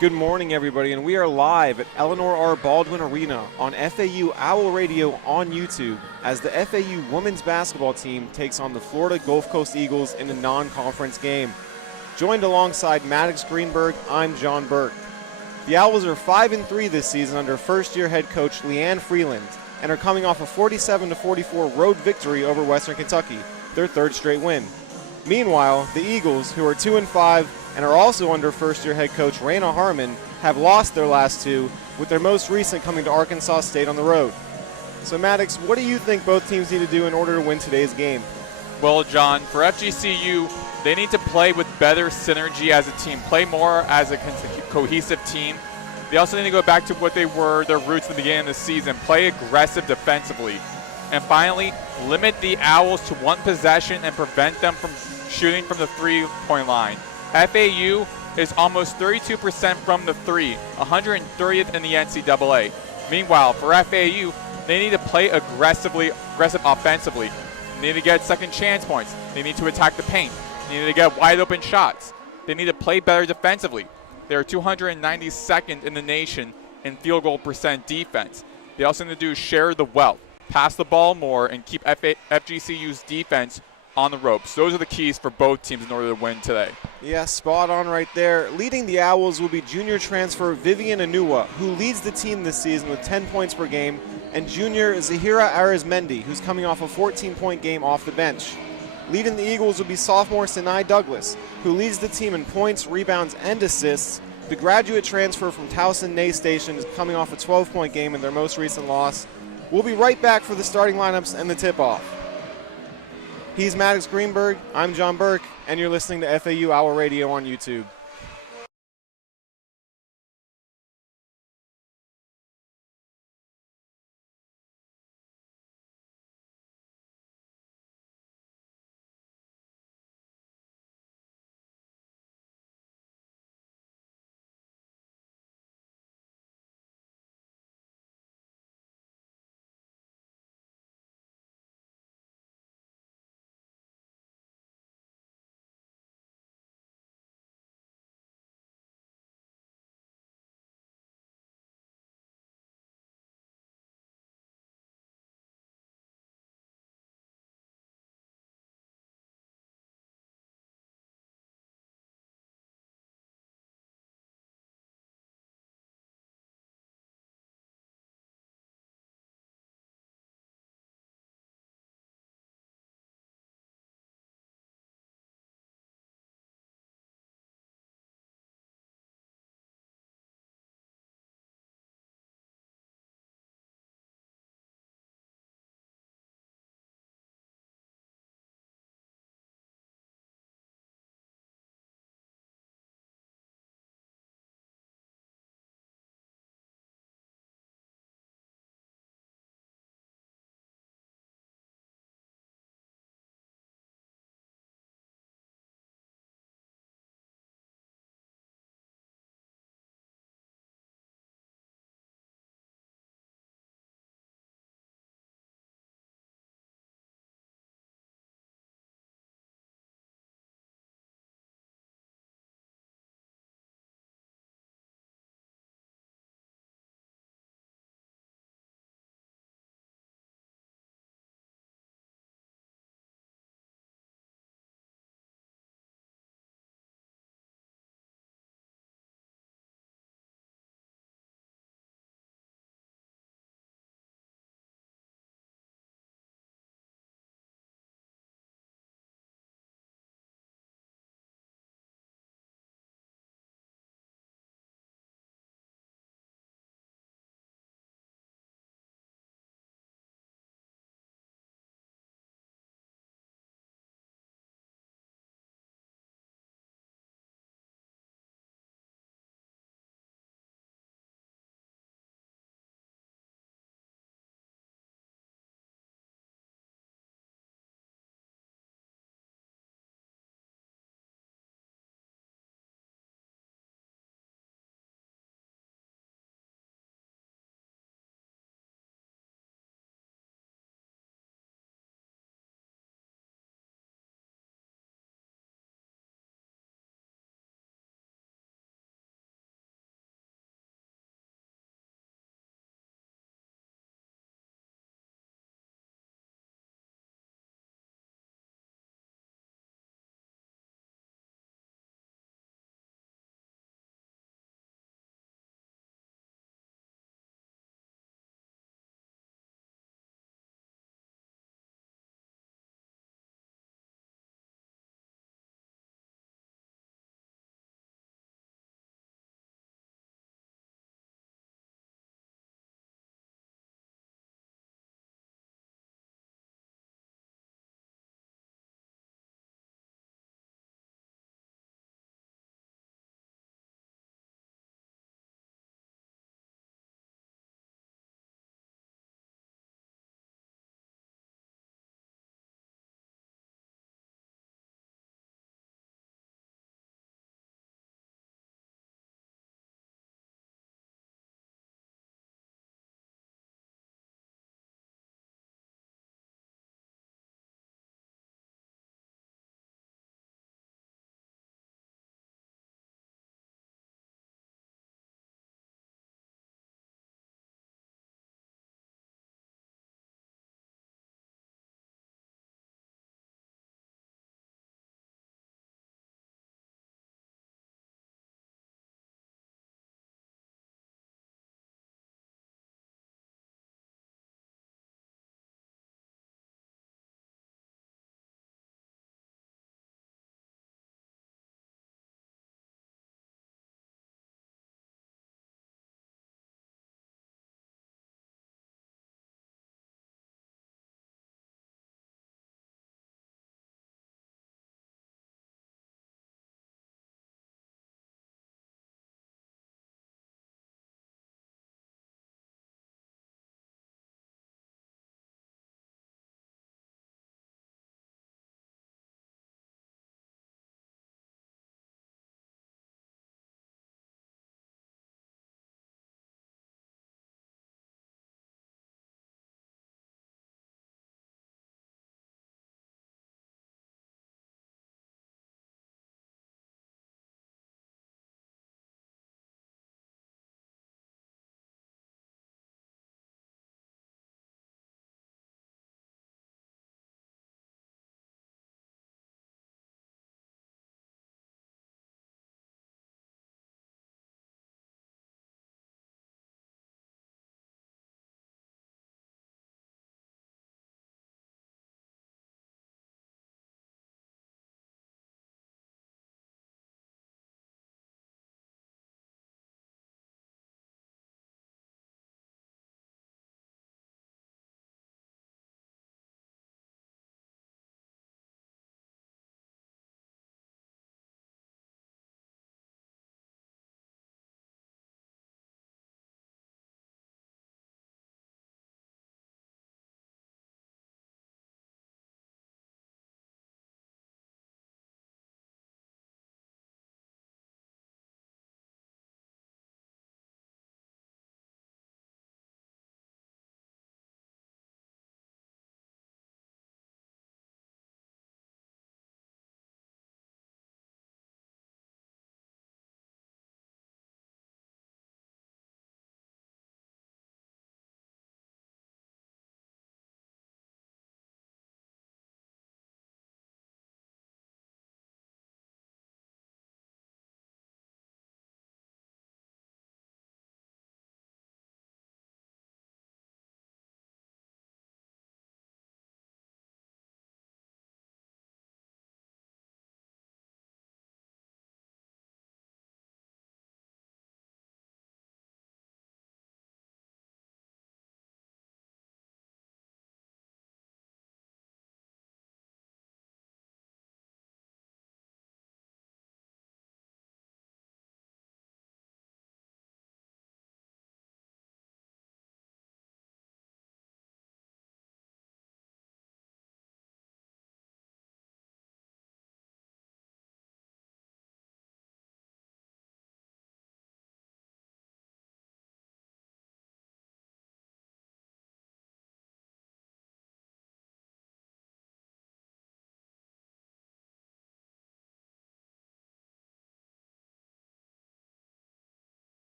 Good morning, everybody, and we are live at Eleanor R. Baldwin Arena on FAU Owl Radio on YouTube as the FAU women's basketball team takes on the Florida Gulf Coast Eagles in a non-conference game. Joined alongside Maddox Greenberg, I'm John Burke. The Owls are 5-3 this season under first-year head coach Leanne Freeland and are coming off a 47-44 road victory over Western Kentucky, their third straight win. Meanwhile, the Eagles, who are 2-5 and are also under first-year head coach Raina Harmon, have lost their last two, with their most recent coming to Arkansas State on the road. So Maddox, what do you think both teams need to do in order to win today's game? Well, John, for FGCU, they need to play with better synergy as a team, play more as a cohesive team. They also need to go back to what they were, their roots in the beginning of the season, play aggressive defensively. And finally, limit the Owls to one possession and prevent them from shooting from the three-point line. FAU is almost 32% from the three, 130th in the NCAA. Meanwhile, for FAU, they need to play aggressive offensively. They need to get second chance points. They need to attack the paint. They need to get wide open shots. They need to play better defensively. They are 292nd in the nation in field goal percent defense. They also need to do share the wealth, pass the ball more, and keep FGCU's defense on the ropes. Those are the keys for both teams in order to win today. Yeah, spot on right there. Leading the Owls will be junior transfer Vivian Anua, who leads the team this season with 10 points per game, and junior Zahira Arizmendi, who's coming off a 14-point game off the bench. Leading the Eagles will be sophomore Sinai Douglas, who leads the team in points, rebounds, and assists. The graduate transfer from Towson Nay Station is coming off a 12-point game in their most recent loss. We'll be right back for the starting lineups and the tip-off. He's Maddox Greenberg, I'm John Burke, and you're listening to FAU Owl Radio on YouTube.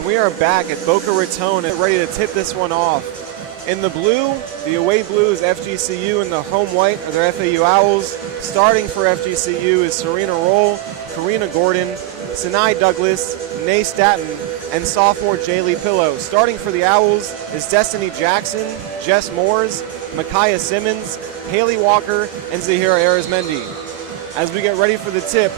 And we are back at Boca Raton and ready to tip this one off. In the blue, the away blue is FGCU, and the home white are their FAU Owls. Starting for FGCU is Serena Roll, Karina Gordon, Sinai Douglas, Nay Staton, and sophomore Jaylee Pillow. Starting for the Owls is Destiny Jackson, Jess Moores, Micaiah Simmons, Haley Walker, and Zahira Arizmendi. As we get ready for the tip,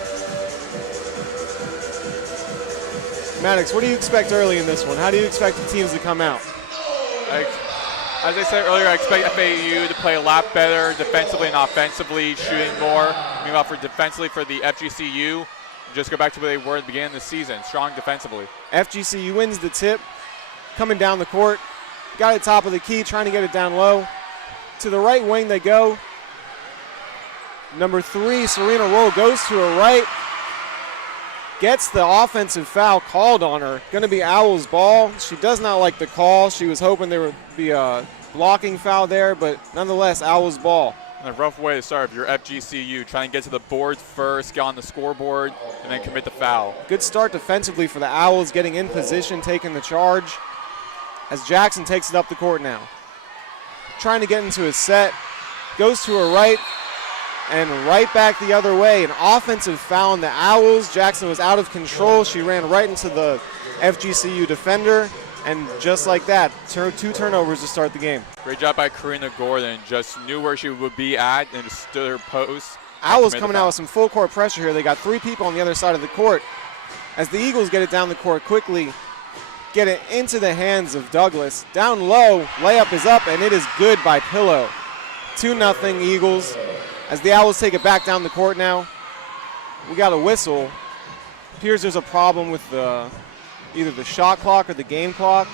Maddox, what do you expect early in this one? How do you expect the teams to come out? As I said earlier, I expect FAU to play a lot better defensively and offensively, shooting more. Meanwhile, defensively for the FGCU, just go back to where they were at the beginning of the season, strong defensively. FGCU wins the tip, coming down the court. Got it top of the key, trying to get it down low. To the right wing they go. Number 3, Serena Roll, goes to her right. Gets the offensive foul called on her. Going to be Owls' ball. She does not like the call. She was hoping there would be a blocking foul there, but nonetheless, Owls' ball. And a rough way to start if you're FGCU, trying to get to the board first, get on the scoreboard, and then commit the foul. Good start defensively for the Owls, getting in position, taking the charge. As Jackson takes it up the court now. Trying to get into his set. Goes to her right. And right back the other way, an offensive foul on the Owls. Jackson was out of control. She ran right into the FGCU defender, and just like that, 2 turnovers to start the game. Great job by Karina Gordon. Just knew where she would be at and just stood her post. Owls coming out with some full court pressure here. They got 3 people on the other side of the court. As the Eagles get it down the court quickly, get it into the hands of Douglas. Down low, layup is up, and it is good by Pillow. 2-0 Eagles. As the Owls take it back down the court now, we got a whistle. Appears there's a problem with either the shot clock or the game clock.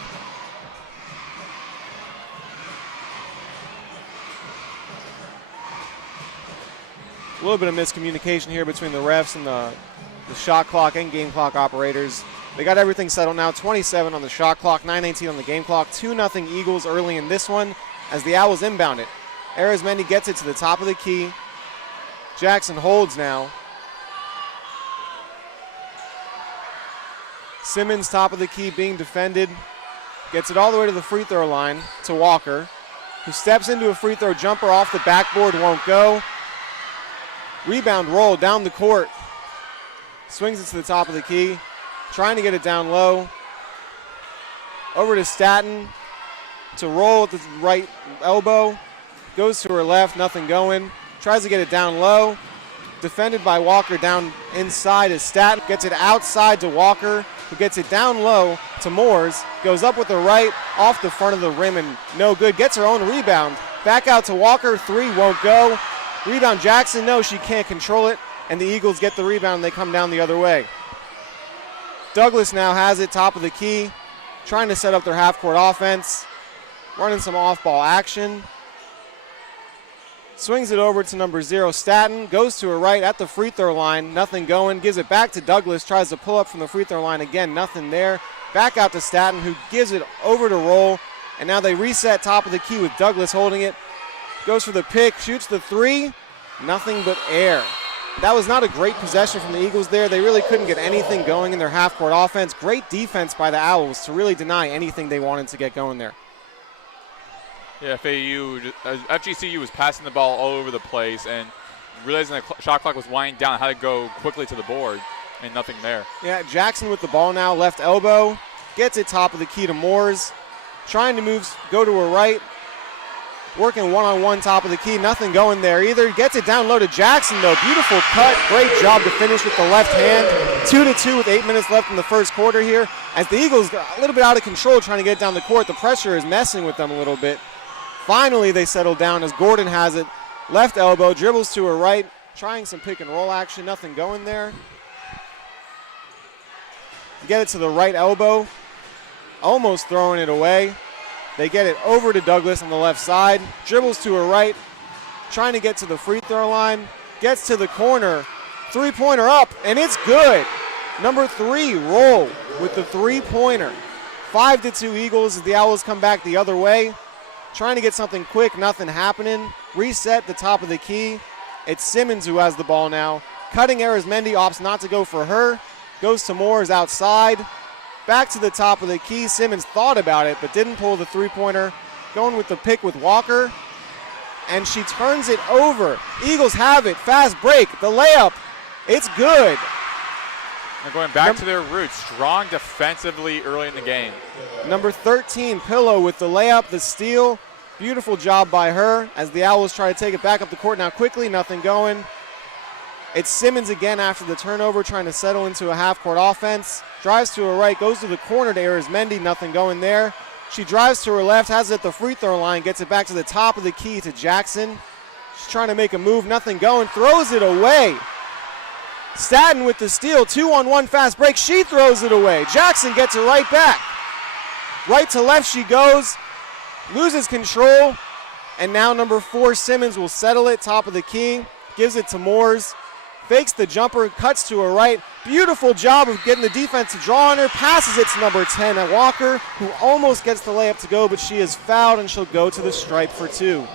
A little bit of miscommunication here between the refs and the shot clock and game clock operators. They got everything settled now. 27 on the shot clock, 9:19 on the game clock. 2-0 Eagles early in this one as the Owls inbound it. Arizmendi gets it to the top of the key. Jackson holds now. Simmons, top of the key, being defended. Gets it all the way to the free throw line to Walker, who steps into a free throw jumper off the backboard, won't go. Rebound roll down the court. Swings it to the top of the key. Trying to get it down low. Over to Staton to Roll at the right elbow. Goes to her left, nothing going. Tries to get it down low. Defended by Walker down inside as Staton. Gets it outside to Walker, who gets it down low to Moores. Goes up with the right, off the front of the rim, and no good. Gets her own rebound. Back out to Walker, 3 won't go. Rebound Jackson, no, she can't control it. And the Eagles get the rebound, and they come down the other way. Douglas now has it, top of the key. Trying to set up their half-court offense. Running some off-ball action. Swings it over to number 0, Staton. Goes to her right at the free throw line. Nothing going. Gives it back to Douglas. Tries to pull up from the free throw line again. Nothing there. Back out to Staton, who gives it over to Roll. And now they reset top of the key with Douglas holding it. Goes for the pick. Shoots the 3. Nothing but air. That was not a great possession from the Eagles there. They really couldn't get anything going in their half-court offense. Great defense by the Owls to really deny anything they wanted to get going there. Yeah, FGCU was passing the ball all over the place and realizing the shot clock was winding down, had to go quickly to the board, and nothing there. Yeah, Jackson with the ball now, left elbow. Gets it top of the key to Moores. Trying to go to her right. Working one-on-one top of the key. Nothing going there either. Gets it down low to Jackson, though. Beautiful cut. Great job to finish with the left hand. 2-2 with 8 minutes left in the first quarter here. As the Eagles got a little bit out of control trying to get it down the court. The pressure is messing with them a little bit. Finally, they settle down as Gordon has it. Left elbow, dribbles to her right. Trying some pick and roll action. Nothing going there. Get it to the right elbow. Almost throwing it away. They get it over to Douglas on the left side. Dribbles to her right. Trying to get to the free throw line. Gets to the corner. 3-pointer up, and it's good. Number 3, Roll with the 3-pointer. 5-2 Eagles as the Owls come back the other way. Trying to get something quick, nothing happening. Reset the top of the key. It's Simmons who has the ball now. Cutting Arizmendi, opts not to go for her. Goes to Moores outside. back to the top of the key. Simmons thought about it, but didn't pull the three-pointer. Going with the pick with Walker, and she turns it over. Eagles have it. Fast break. The layup. It's good. They're going back to their roots. Strong defensively early in the game. Number 13, Pillow, with the layup, the steal. Beautiful job by her as the Owls try to take it back up the court now quickly. Nothing going. It's Simmons again after the turnover, trying to settle into a half-court offense. Drives to her right, goes to the corner to Arizmendi. Nothing going there. She drives to her left, has it at the free throw line, gets it back to the top of the key to Jackson. She's trying to make a move, nothing going, throws it away. Staten with the steal, 2-on-1 fast break. She throws it away. Jackson gets it right back. Right to left she goes, loses control, and now number 4, Simmons, will settle it, top of the key, gives it to Moores. Fakes the jumper, cuts to her right. Beautiful job of getting the defense to draw on her. Passes it to number 10 at Walker, who almost gets the layup to go, but she is fouled and she'll go to the stripe for 2.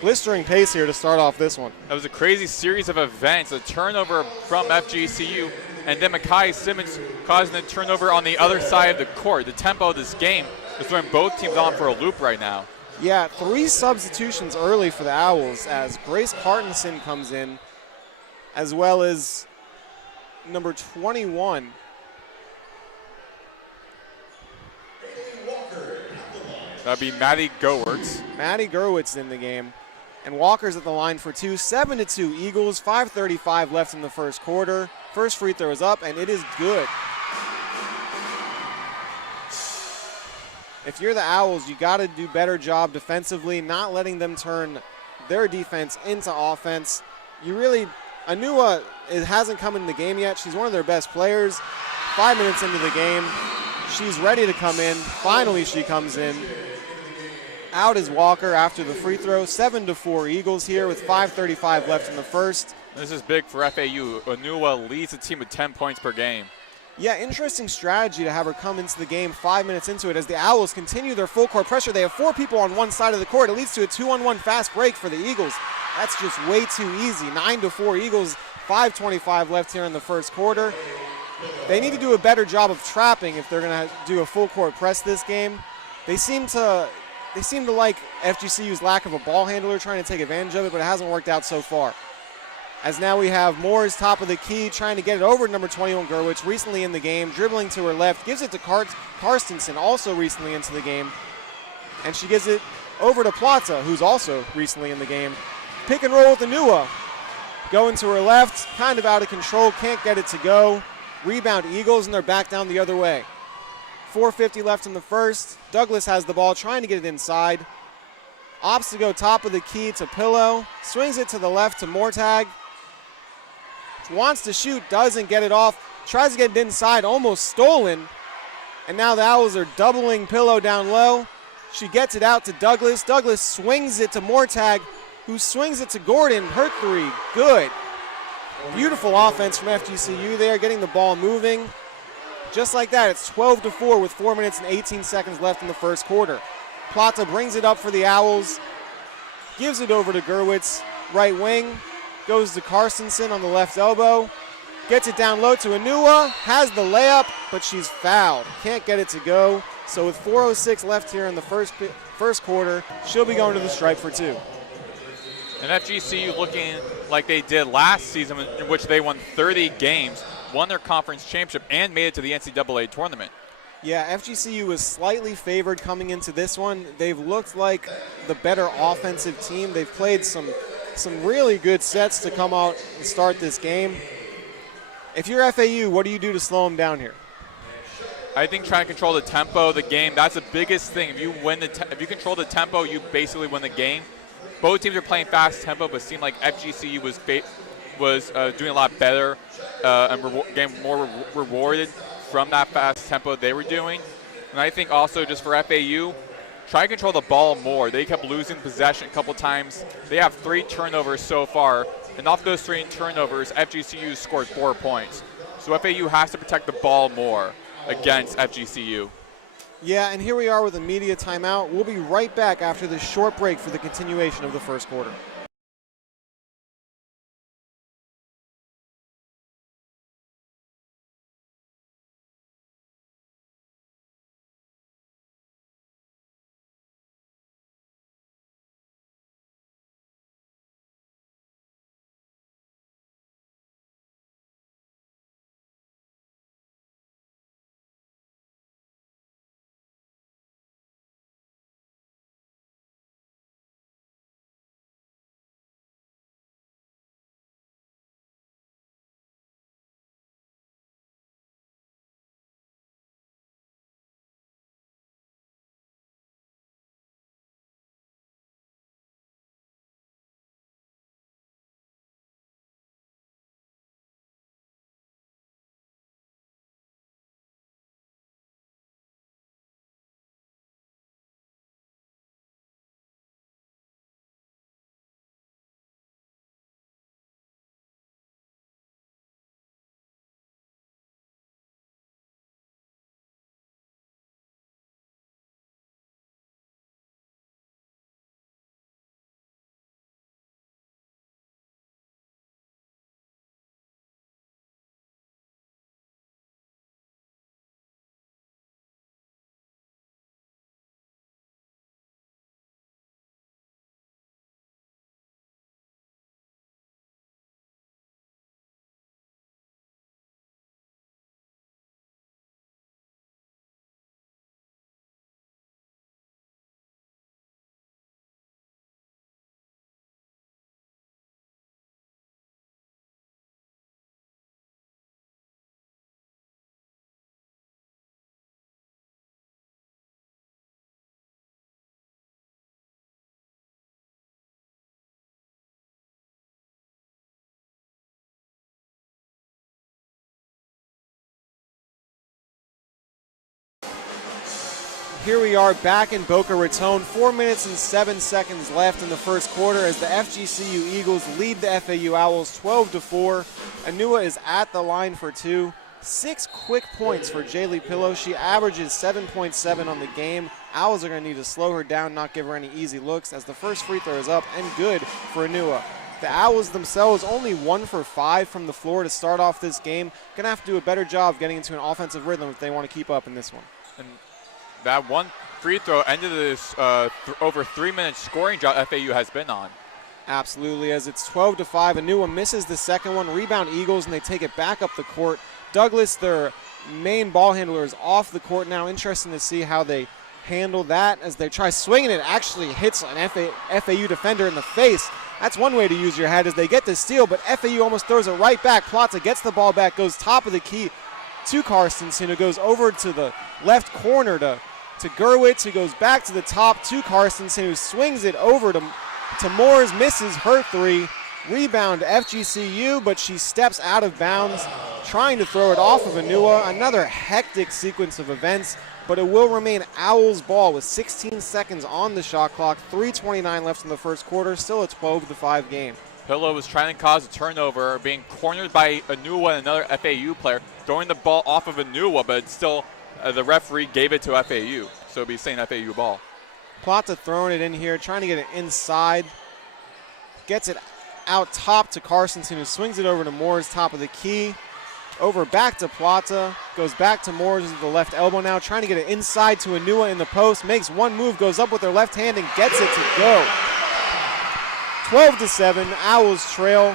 Blistering pace here to start off this one. That was a crazy series of events. A turnover from FGCU, and then Makai Simmons causing a turnover on the other side of the court. The tempo of this game is throwing both teams on for a loop right now. Yeah, 3 substitutions early for the Owls as Grace Cartenson comes in, as well as number 21. That'd be Maddie Goertz. Maddie Gerwitz in the game. And Walker's at the line for 2. 7-2 Eagles, 5:35 left in the first quarter. First free throw is up, and it is good. If you're the Owls, you got to do better job defensively, not letting them turn their defense into offense. You really, Anua, it hasn't come in the game yet. She's one of their best players. 5 minutes into the game, she's ready to come in. Finally, she comes in. Out is Walker after the free throw. 7-4 Eagles here with 5:35 left in the first. This is big for FAU. Anua leads the team with 10 points per game. Yeah, interesting strategy to have her come into the game 5 minutes into it as the Owls continue their full court pressure. They have 4 people on one side of the court. It leads to a 2-on-1 fast break for the Eagles. That's just way too easy. 9-4 Eagles, 5:25 left here in the first quarter. They need to do a better job of trapping if they're going to do a full court press this game. They seem to like FGCU's lack of a ball handler, trying to take advantage of it, but it hasn't worked out so far. As now we have Moore's top of the key, trying to get it over to number 21 Gerwitz, recently in the game, dribbling to her left, gives it to Karstensen, also recently into the game, and she gives it over to Plata, who's also recently in the game. Pick and roll with Anua, going to her left, kind of out of control, can't get it to go. Rebound Eagles, and they're back down the other way. 4:50 left in the first. Douglas has the ball, trying to get it inside. Opts to go top of the key to Pillow. Swings it to the left to Mortag. Wants to shoot, doesn't get it off. Tries to get it inside, almost stolen. And now the Owls are doubling Pillow down low. She gets it out to Douglas. Douglas swings it to Mortag, who swings it to Gordon. Her 3, good. Beautiful offense from FGCU there, getting the ball moving. Just like that, it's 12-4 with 4 minutes and 18 seconds left in the first quarter. Plata brings it up for the Owls, gives it over to Gerwitz, right wing, goes to Karstensen on the left elbow, gets it down low to Anua, has the layup, but she's fouled. Can't get it to go. So with 4:06 left here in the first quarter, she'll be going to the stripe for 2. And FGCU looking like they did last season, in which they won 30 games, won their conference championship, and made it to the NCAA tournament. Yeah, FGCU was slightly favored coming into this one. They've looked like the better offensive team. They've played some really good sets to come out and start this game. If you're FAU, what do you do to slow them down here? I think trying to control the tempo of the game, that's the biggest thing. If you if you control the tempo, you basically win the game. Both teams are playing fast tempo, but it seemed like FGCU was doing a lot better and getting more rewarded from that fast tempo they were doing. And I think also just for FAU, try to control the ball more. They kept losing possession a couple times. They have 3 turnovers so far, and off those 3 turnovers, FGCU scored 4 points. So FAU has to protect the ball more against FGCU. Yeah, and here we are with a media timeout. We'll be right back after this short break for the continuation of the first quarter. Here we are back in Boca Raton, 4 minutes and 7 seconds left in the first quarter as the FGCU Eagles lead the FAU Owls 12-4. Anua is at the line for two. 6 quick points for Jaylee Pillow. She averages 7.7 on the game. Owls are going to need to slow her down, not give her any easy looks, as the first free throw is up and good for Anua. The Owls themselves only 1 for 5 from the floor to start off this game. Going to have to do a better job getting into an offensive rhythm if they want to keep up in this one. And that one free throw ended this over 3-minute scoring drought FAU has been on. Absolutely, as it's 12-5. Anua misses the second one. Rebound Eagles, and they take it back up the court. Douglas, their main ball handler, is off the court now. Interesting to see how they handle that as they try swinging it. Actually hits an FAU defender in the face. That's one way to use your head as they get the steal, but FAU almost throws it right back. Plata gets the ball back, goes top of the key to Carstensen, who goes over to the left corner to Gerwitz, who goes back to the top to Carstensen, who swings it over to Moores, misses her three. Rebound FGCU, but she steps out of bounds, trying to throw it off of Anua. Another hectic sequence of events, but it will remain Owls ball with 16 seconds on the shot clock, 3:29 left in the first quarter, still a 12-5 game. Pillow was trying to cause a turnover, being cornered by Anua and another FAU player, throwing the ball off of Anua, but still the referee gave it to FAU, so it'll be saying FAU ball. Plata throwing it in here, trying to get it inside, gets it out top to Carstensen, who swings it over to Moores, top of the key. Over back to Plata, goes back to Moores with the left elbow now, trying to get it inside to Anua in the post, makes one move, goes up with her left hand and gets it to go. 12-7, Owls trail.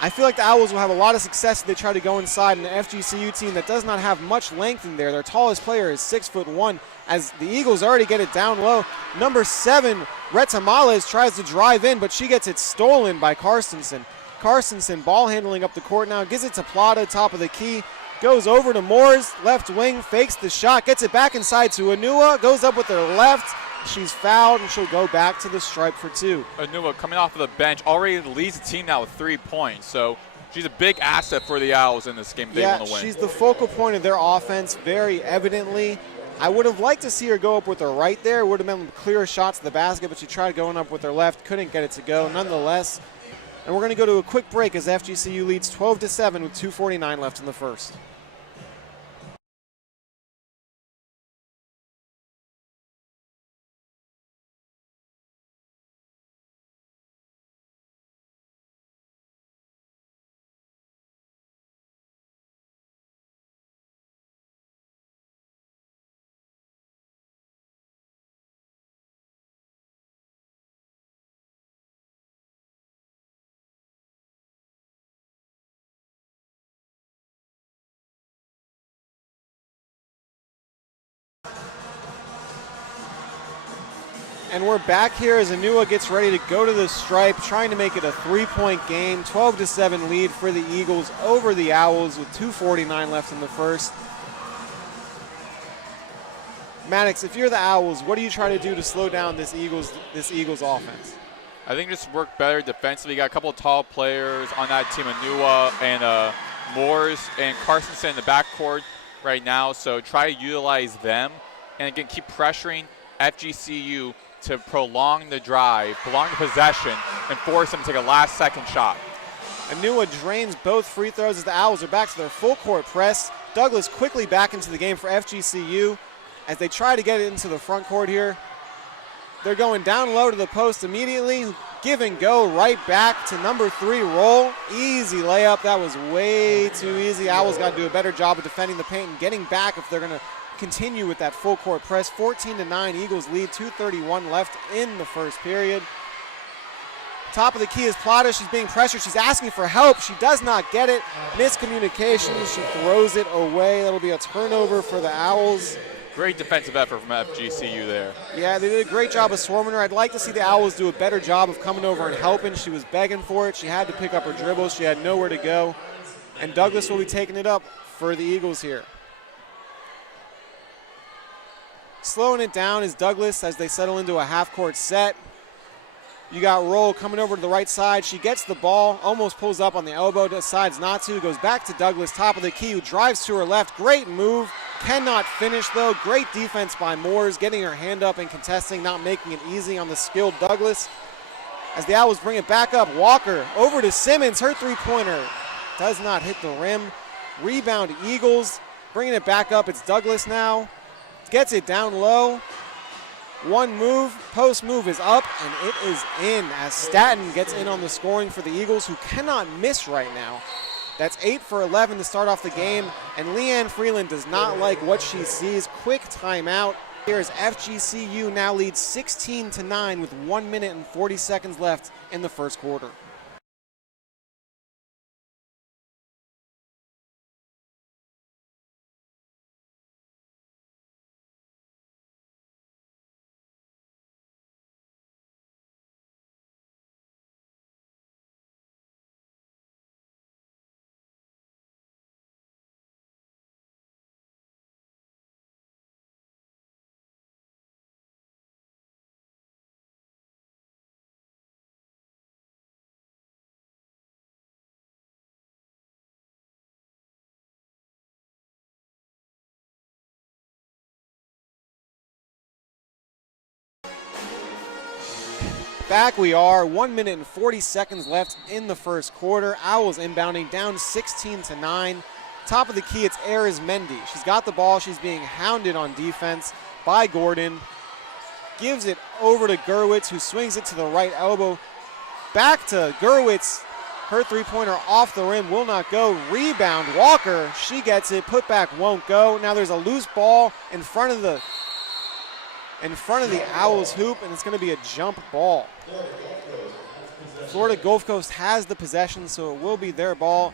I feel like the Owls will have a lot of success if they try to go inside in the FGCU team that does not have much length in there. Their tallest player is 6'1", as the Eagles already get it down low. Number 7, Retamales, tries to drive in, but she gets it stolen by Carstensen. Carstensen ball handling up the court now, gives it to Plata, top of the key, goes over to Moores, left wing, fakes the shot, gets it back inside to Anua, goes up with her left. She's fouled, and she'll go back to the stripe for two. Anua coming off of the bench already leads the team now with 3 points, so she's a big asset for the Owls in this game if they want to win. She's the focal point of their offense, very evidently. I would have liked to see her go up with her right there. It would have been clearer shots to the basket, but she tried going up with her left, couldn't get it to go nonetheless. And we're going to go to a quick break as FGCU leads 12-7 with 2:49 left in the first. And we're back here as Anua gets ready to go to the stripe, trying to make it a 3-point game. 12-7 lead for the Eagles over the Owls with 2:49 left in the first. Maddox, if you're the Owls, what do you try to do to slow down this Eagles offense? I think just work better defensively. You got a couple of tall players on that team, Anua and Moores and Carstensen in the backcourt right now, so try to utilize them. And again, keep pressuring FGCU to prolong the drive, prolong the possession, and force them to take a last-second shot. Anua drains both free throws as the Owls are back to their full-court press. Douglas quickly back into the game for FGCU as they try to get it into the front court here. They're going down low to the post immediately. Give and go right back to number 3, Roll. Easy layup. That was way too easy. Owls got to do a better job of defending the paint and getting back if they're going to continue with that full court press. 14-9, Eagles lead, 2:31 left in the first period. Top of the key is Plata. She's being pressured. She's asking for help. She does not get it. Miscommunication. She throws it away. That'll be a turnover for the Owls. Great defensive effort from FGCU there. Yeah, they did a great job of swarming her. I'd like to see the Owls do a better job of coming over and helping. She was begging for it. She had to pick up her dribbles. She had nowhere to go. And Douglas will be taking it up for the Eagles here. Slowing it down is Douglas as they settle into a half-court set. You got Roll coming over to the right side. She gets the ball, almost pulls up on the elbow, decides not to, goes back to Douglas, top of the key, who drives to her left. Great move Cannot finish though. Great defense by Moores, getting her hand up and contesting, not making it easy on the skilled Douglas. As the Owls bring it back up, Walker over to Simmons. Her three-pointer does not hit the rim. Rebound Eagles, bringing it back up. It's Douglas now. Gets it down low. One move, post move is up, and it is in as Staten gets in on the scoring for the Eagles, who cannot miss right now. That's 8 for 11 to start off the game, and Leanne Freeland does not like what she sees. Quick timeout. Here's FGCU now leads 16-9 with 1 minute and 40 seconds left in the first quarter. Back we are, 1 minute and 40 seconds left in the first quarter. Owls inbounding down 16-9. Top of the key, it's Arizmendi. She's got the ball, she's being hounded on defense by Gordon. Gives it over to Gerwitz, who swings it to the right elbow. Back to Gerwitz. Her three-pointer off the rim will not go. Rebound, Walker, she gets it. Putback won't go. Now there's a loose ball in front of the Owls hoop, and it's going to be a jump ball. Florida Gulf Coast has the possession, so it will be their ball.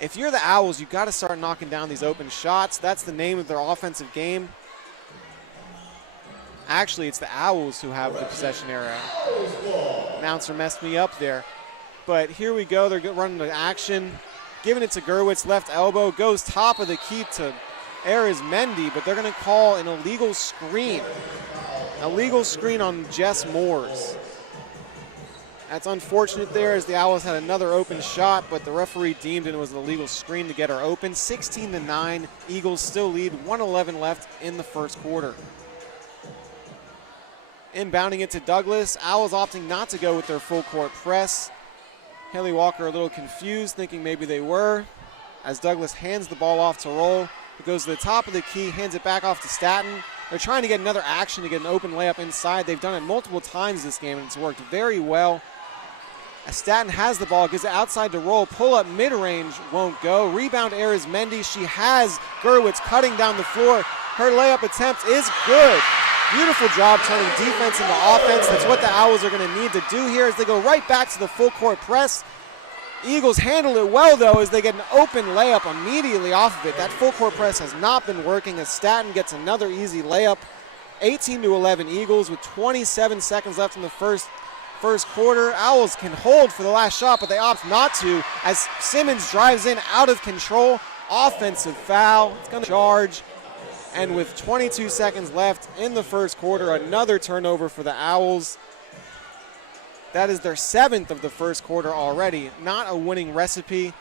If you're the Owls, you've got to start knocking down these open shots. That's the name of their offensive game. Actually, it's the Owls who have the possession area. Announcer messed me up there. But here we go. They're running the action. Giving it to Gerwitz, left elbow. Goes top of the key to Arizmendi, but they're going to call an illegal screen. Illegal screen on Jess Moores. That's unfortunate there, as the Owls had another open shot, but the referee deemed it was an illegal screen to get her open. 16-9, Eagles still lead, 1:11 left in the first quarter. Inbounding it to Douglas. Owls opting not to go with their full court press. Haley Walker a little confused, thinking maybe they were, as Douglas hands the ball off to roll. It goes to the top of the key, hands it back off to Staten. They're trying to get another action to get an open layup inside. They've done it multiple times this game, and it's worked very well. As Staten has the ball, gives it outside to roll. Pull up mid-range, won't go. Rebound Arizmendi. She has Gerwitz cutting down the floor. Her layup attempt is good. Beautiful job turning defense into offense. That's what the Owls are going to need to do here as they go right back to the full court press. Eagles handle it well, though, as they get an open layup immediately off of it. That full court press has not been working, as Staten gets another easy layup. 18-11 Eagles with 27 seconds left in the first quarter. Owls can hold for the last shot, but they opt not to, as Simmons drives in out of control. Offensive foul. It's going to charge. And with 22 seconds left in the first quarter, another turnover for the Owls. That is their 7th of the first quarter already. Not a winning recipe.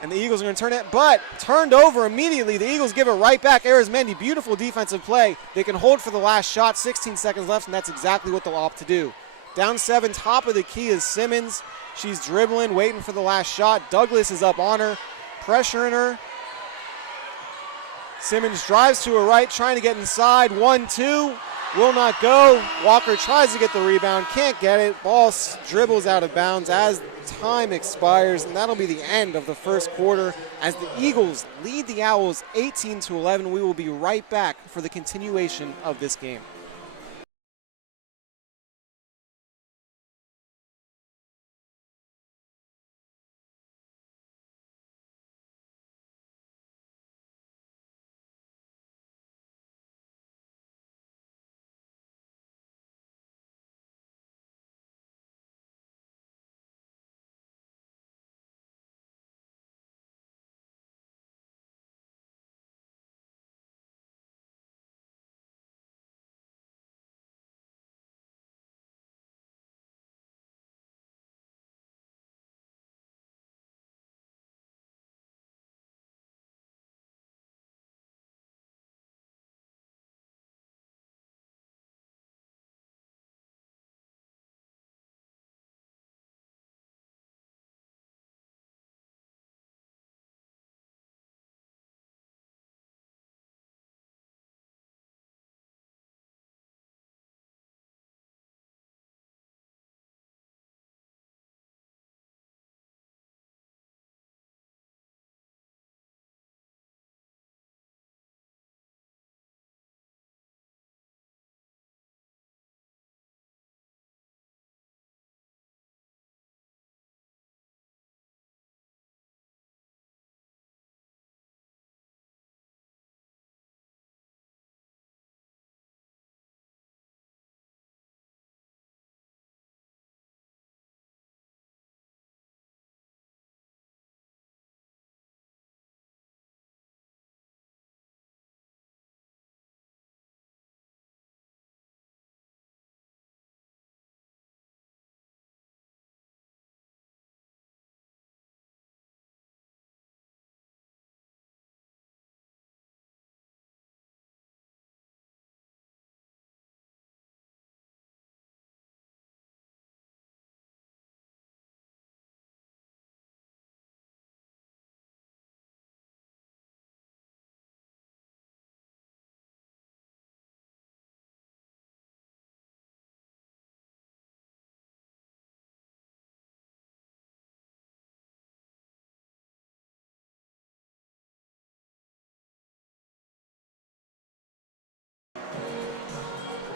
And the Eagles are going to turn it, but turned over immediately. The Eagles give it right back. Arizmendi, beautiful defensive play. They can hold for the last shot. 16 seconds left, and that's exactly what they'll opt to do. Down 7, top of the key is Simmons. She's dribbling, waiting for the last shot. Douglas is up on her, pressuring her. Simmons drives to her right, trying to get inside. 1-2. Will not go. Walker tries to get the rebound, can't get it. Ball dribbles out of bounds as time expires, and that'll be the end of the first quarter as the Eagles lead the Owls 18-11. We will be right back for the continuation of this game.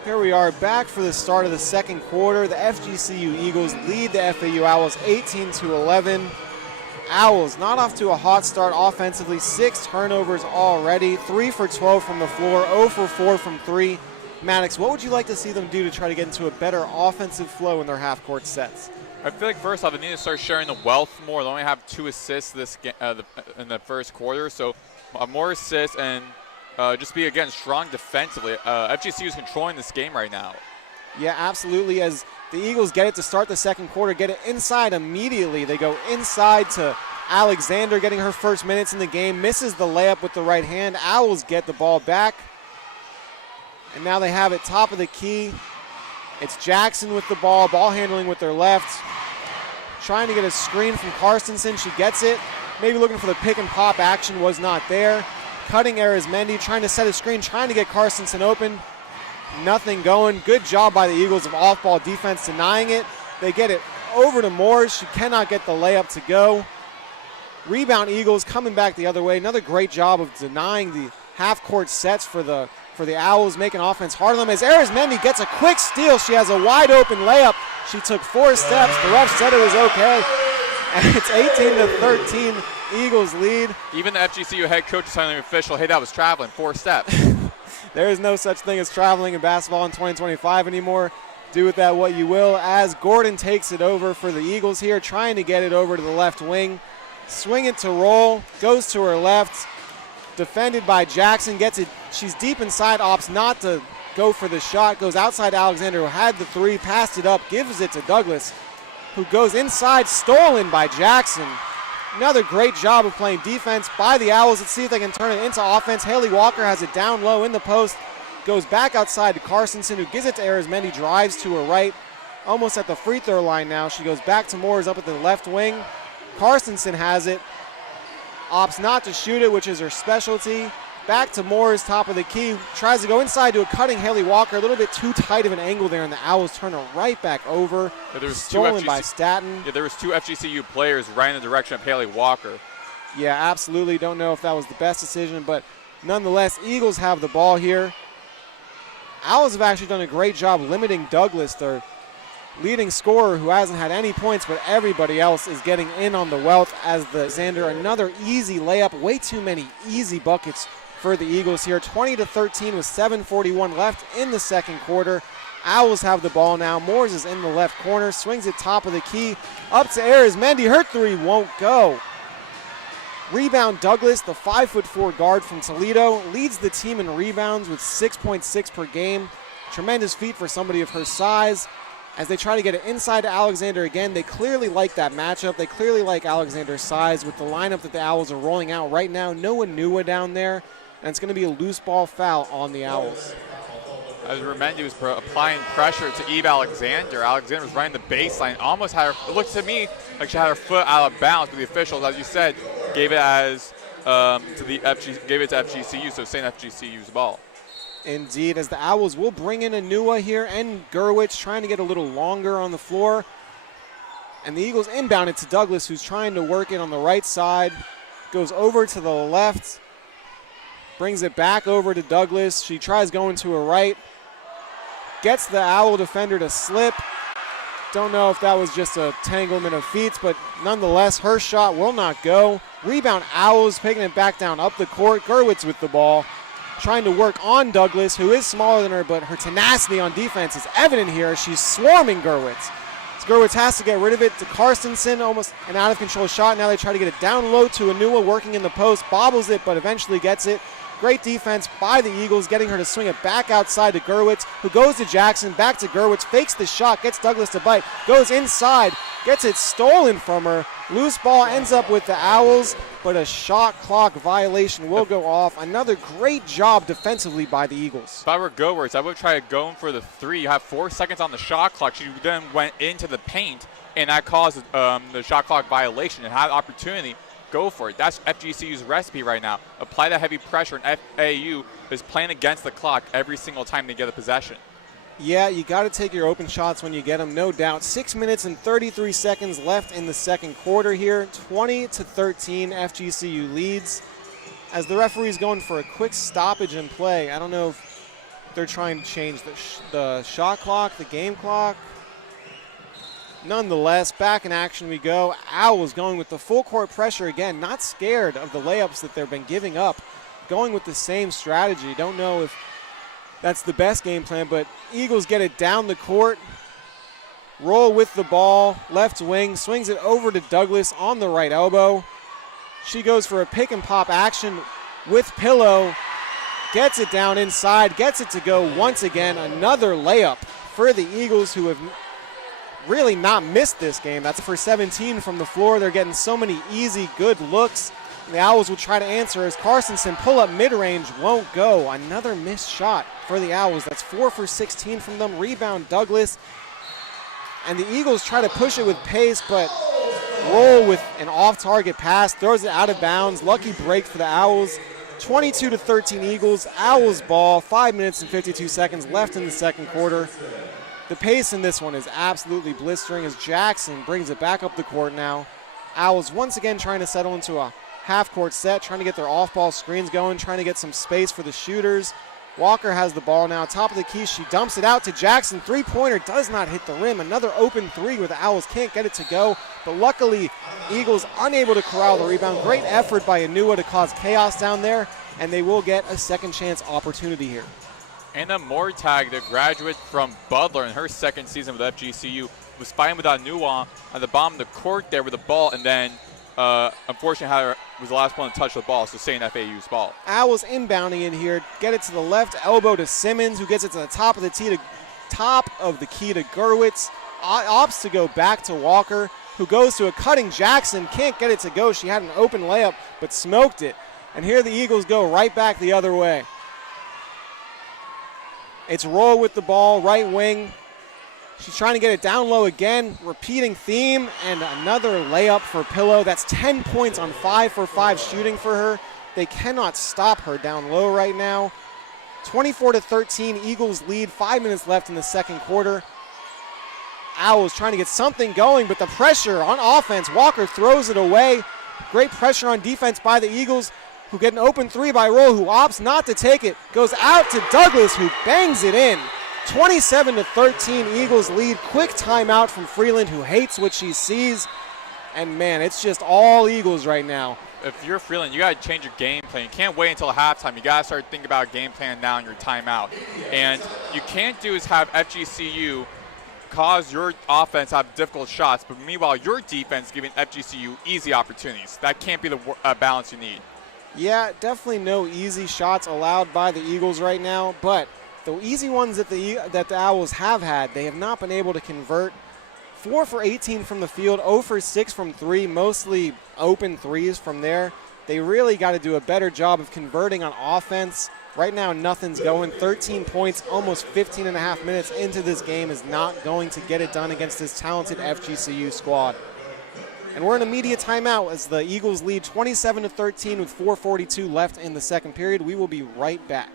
Here we are back for the start of the second quarter. The FGCU Eagles lead the FAU Owls 18-11. Owls not off to a hot start offensively. 6 turnovers already. 3 for 12 from the floor. 0 for 4 from 3. Maddox, what would you like to see them do to try to get into a better offensive flow in their half-court sets? I feel like first off, they need to start sharing the wealth more. They only have 2 assists in the first quarter, so more assists and just be, again, strong defensively. FGCU is controlling this game right now. Yeah, absolutely. As the Eagles get it to start the second quarter, get it inside immediately. They go inside to Alexander, getting her first minutes in the game. Misses the layup with the right hand. Owls get the ball back. And now they have it top of the key. It's Jackson with the ball handling with their left. Trying to get a screen from Carstensen. She gets it. Maybe looking for the pick and pop action, was not there. Cutting Arizmendi, trying to set a screen, trying to get Carstensen open. Nothing going. Good job by the Eagles of off-ball defense denying it. They get it over to Moores. She cannot get the layup to go. Rebound Eagles coming back the other way. Another great job of denying the half-court sets for the Owls, making offense hard on them. As Arizmendi gets a quick steal, she has a wide-open layup. She took 4 steps. The ref said it was okay. And it's 18-13. Eagles lead. Even the FGCU head coach is telling the official, hey, that was traveling, 4 steps. There is no such thing as traveling in basketball in 2025 anymore. Do with that what you will. As Gordon takes it over for the Eagles here, trying to get it over to the left wing. Swing it to roll, goes to her left. Defended by Jackson, gets it. She's deep inside, opts not to go for the shot. Goes outside Alexander, who had the 3, passed it up, gives it to Douglas, who goes inside, stolen by Jackson. Another great job of playing defense by the Owls. Let's see if they can turn it into offense. Haley Walker has it down low in the post. Goes back outside to Carstensen, who gives it to Arizmendi, drives to her right. Almost at the free throw line now. She goes back to Moores up at the left wing. Carstensen has it. Opts not to shoot it, which is her specialty. Back to Moores, top of the key. Tries to go inside to a cutting Haley Walker. A little bit too tight of an angle there, and the Owls turn it right back over. Yeah, stolen by Staten. Yeah, there was 2 FGCU players right in the direction of Haley Walker. Yeah, absolutely. Don't know if that was the best decision, but nonetheless, Eagles have the ball here. Owls have actually done a great job limiting Douglas, their leading scorer, who hasn't had any points, but everybody else is getting in on the wealth as the Xander. Another easy layup. Way too many easy buckets for the Eagles here. 20-13 with 7:41 left in the second quarter. Owls have the ball now. Moores is in the left corner, swings it top of the key, up to Arizmendi. Her 3 won't go. Rebound Douglas, the 5'4" guard from Toledo, leads the team in rebounds with 6.6 per game. Tremendous feat for somebody of her size. As they try to get it inside to Alexander again, they clearly like that matchup. They clearly like Alexander's size with the lineup that the Owls are rolling out right now. Noah Nua down there, and it's going to be a loose ball foul on the Owls. As Remendi was applying pressure to Eve Alexander. Alexander was running the baseline, almost had her, it looked to me like she had her foot out of bounds, but the officials, as you said, gave it as gave it to FGCU, so St. FGCU's ball. Indeed, as the Owls will bring in Anua here and Gurwitz, trying to get a little longer on the floor. And the Eagles inbound it to Douglas, who's trying to work it on the right side. Goes over to the left, brings it back over to Douglas. She tries going to her right. Gets the Owl defender to slip. Don't know if that was just a tanglement of feet, but nonetheless, her shot will not go. Rebound Owls, picking it back down up the court. Gurwitz with the ball, trying to work on Douglas, who is smaller than her, but her tenacity on defense is evident here. She's swarming Gurwitz. So Gurwitz has to get rid of it to Carstensen, almost an out-of-control shot. Now they try to get it down low to Anua, working in the post, bobbles it, but eventually gets it. Great defense by the Eagles, getting her to swing it back outside to Gurwitz, who goes to Jackson, back to Gurwitz, fakes the shot, gets Douglas to bite, goes inside, gets it stolen from her. Loose ball ends up with the Owls, but a shot clock violation will go off. Another great job defensively by the Eagles. If I were Gurwitz, I would try going for the 3. You have 4 seconds on the shot clock. She then went into the paint, and that caused the shot clock violation and had opportunity. Go for it. That's FGCU's recipe right now. Apply that heavy pressure, and FAU is playing against the clock every single time they get a possession. Yeah, you got to take your open shots when you get them, no doubt. 6 minutes and 33 seconds left in the second quarter here. 20-13, FGCU leads. As the referee's going for a quick stoppage in play. I don't know if they're trying to change the shot clock, the game clock. Nonetheless, back in action we go. Owls going with the full court pressure again, not scared of the layups that they've been giving up, going with the same strategy. Don't know if that's the best game plan, but Eagles get it down the court. Roll with the ball, left wing, swings it over to Douglas on the right elbow. She goes for a pick and pop action with Pillow, gets it down inside, gets it to go once again. Another layup for the Eagles, who have really not missed this game. That's for 17 from the floor. They're getting so many easy, good looks. The Owls will try to answer as Carstensen pull up mid-range, won't go. Another missed shot for the Owls. That's 4 for 16 from them. Rebound Douglas. And the Eagles try to push it with pace, but roll with an off-target pass, throws it out of bounds. Lucky break for the Owls. 22-13 Eagles. Owls ball, 5 minutes and 52 seconds left in the second quarter. The pace in this one is absolutely blistering as Jackson brings it back up the court now. Owls once again trying to settle into a half-court set, trying to get their off-ball screens going, trying to get some space for the shooters. Walker has the ball now, top of the key. She dumps it out to Jackson. Three-pointer does not hit the rim. Another open three where the Owls can't get it to go. But luckily, Eagles unable to corral the rebound. Great effort by Anua to cause chaos down there, and they will get a second chance opportunity here. Anna Mortag, the graduate from Butler in her second season with FGCU, was fighting with Anua on the bottom of the court there with the ball, and then unfortunately was the last one to touch the ball, so staying FAU's ball. Owls inbounding in here, get it to the left elbow to Simmons, who gets it to the top of the key to Gurwitz. Opts to go back to Walker, who goes to a cutting Jackson, can't get it to go. She had an open layup, but smoked it. And here the Eagles go right back the other way. It's Roll with the ball, right wing. She's trying to get it down low again, repeating theme, and another layup for Pillow. That's 10 points on 5 for 5 shooting for her. They cannot stop her down low right now. 24-13, Eagles lead, 5 minutes left in the second quarter. Owls trying to get something going, but the pressure on offense, Walker throws it away. Great pressure on defense by the Eagles, who get an open three by Roll, who opts not to take it. Goes out to Douglas, who bangs it in. 27-13, Eagles lead. Quick timeout from Freeland, who hates what she sees. And man, it's just all Eagles right now. If you're Freeland, you got to change your game plan. You can't wait until halftime. You got to start thinking about game plan now in your timeout. And you can't do is have FGCU cause your offense have difficult shots, but meanwhile your defense giving FGCU easy opportunities. That can't be the balance you need. Yeah, definitely no easy shots allowed by the Eagles right now, but the easy ones that the Owls have had, they have not been able to convert. 4 for 18 from the field, 0 for 6 from 3, mostly open threes from there. They really got to do a better job of converting on offense. Right now, nothing's going. 13 points, almost 15 and a half minutes into this game is not going to get it done against this talented FGCU squad. And we're in a media timeout as the Eagles lead 27-13 with 4:42 left in the second period. We will be right back.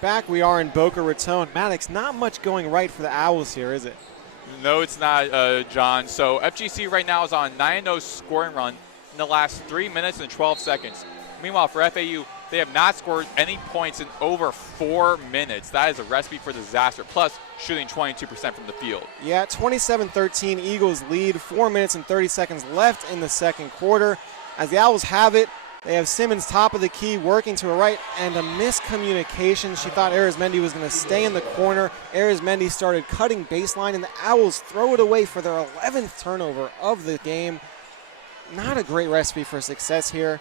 Back we are in Boca Raton. Maddox, not much going right for the Owls here, is it? No, it's not, John. So FGC right now is on a 9-0 scoring run. in the last 3 minutes and 12 seconds. Meanwhile, for FAU, they have not scored any points in over 4 minutes. That is a recipe for disaster, plus shooting 22% from the field. Yeah, 27-13, Eagles lead, 4 minutes and 30 seconds left in the second quarter. As the Owls have it, they have Simmons top of the key, working to her right, and a miscommunication. She thought Arizmendi was going to stay in the corner. Arizmendi started cutting baseline, and the Owls throw it away for their 11th turnover of the game. Not a great recipe for success here.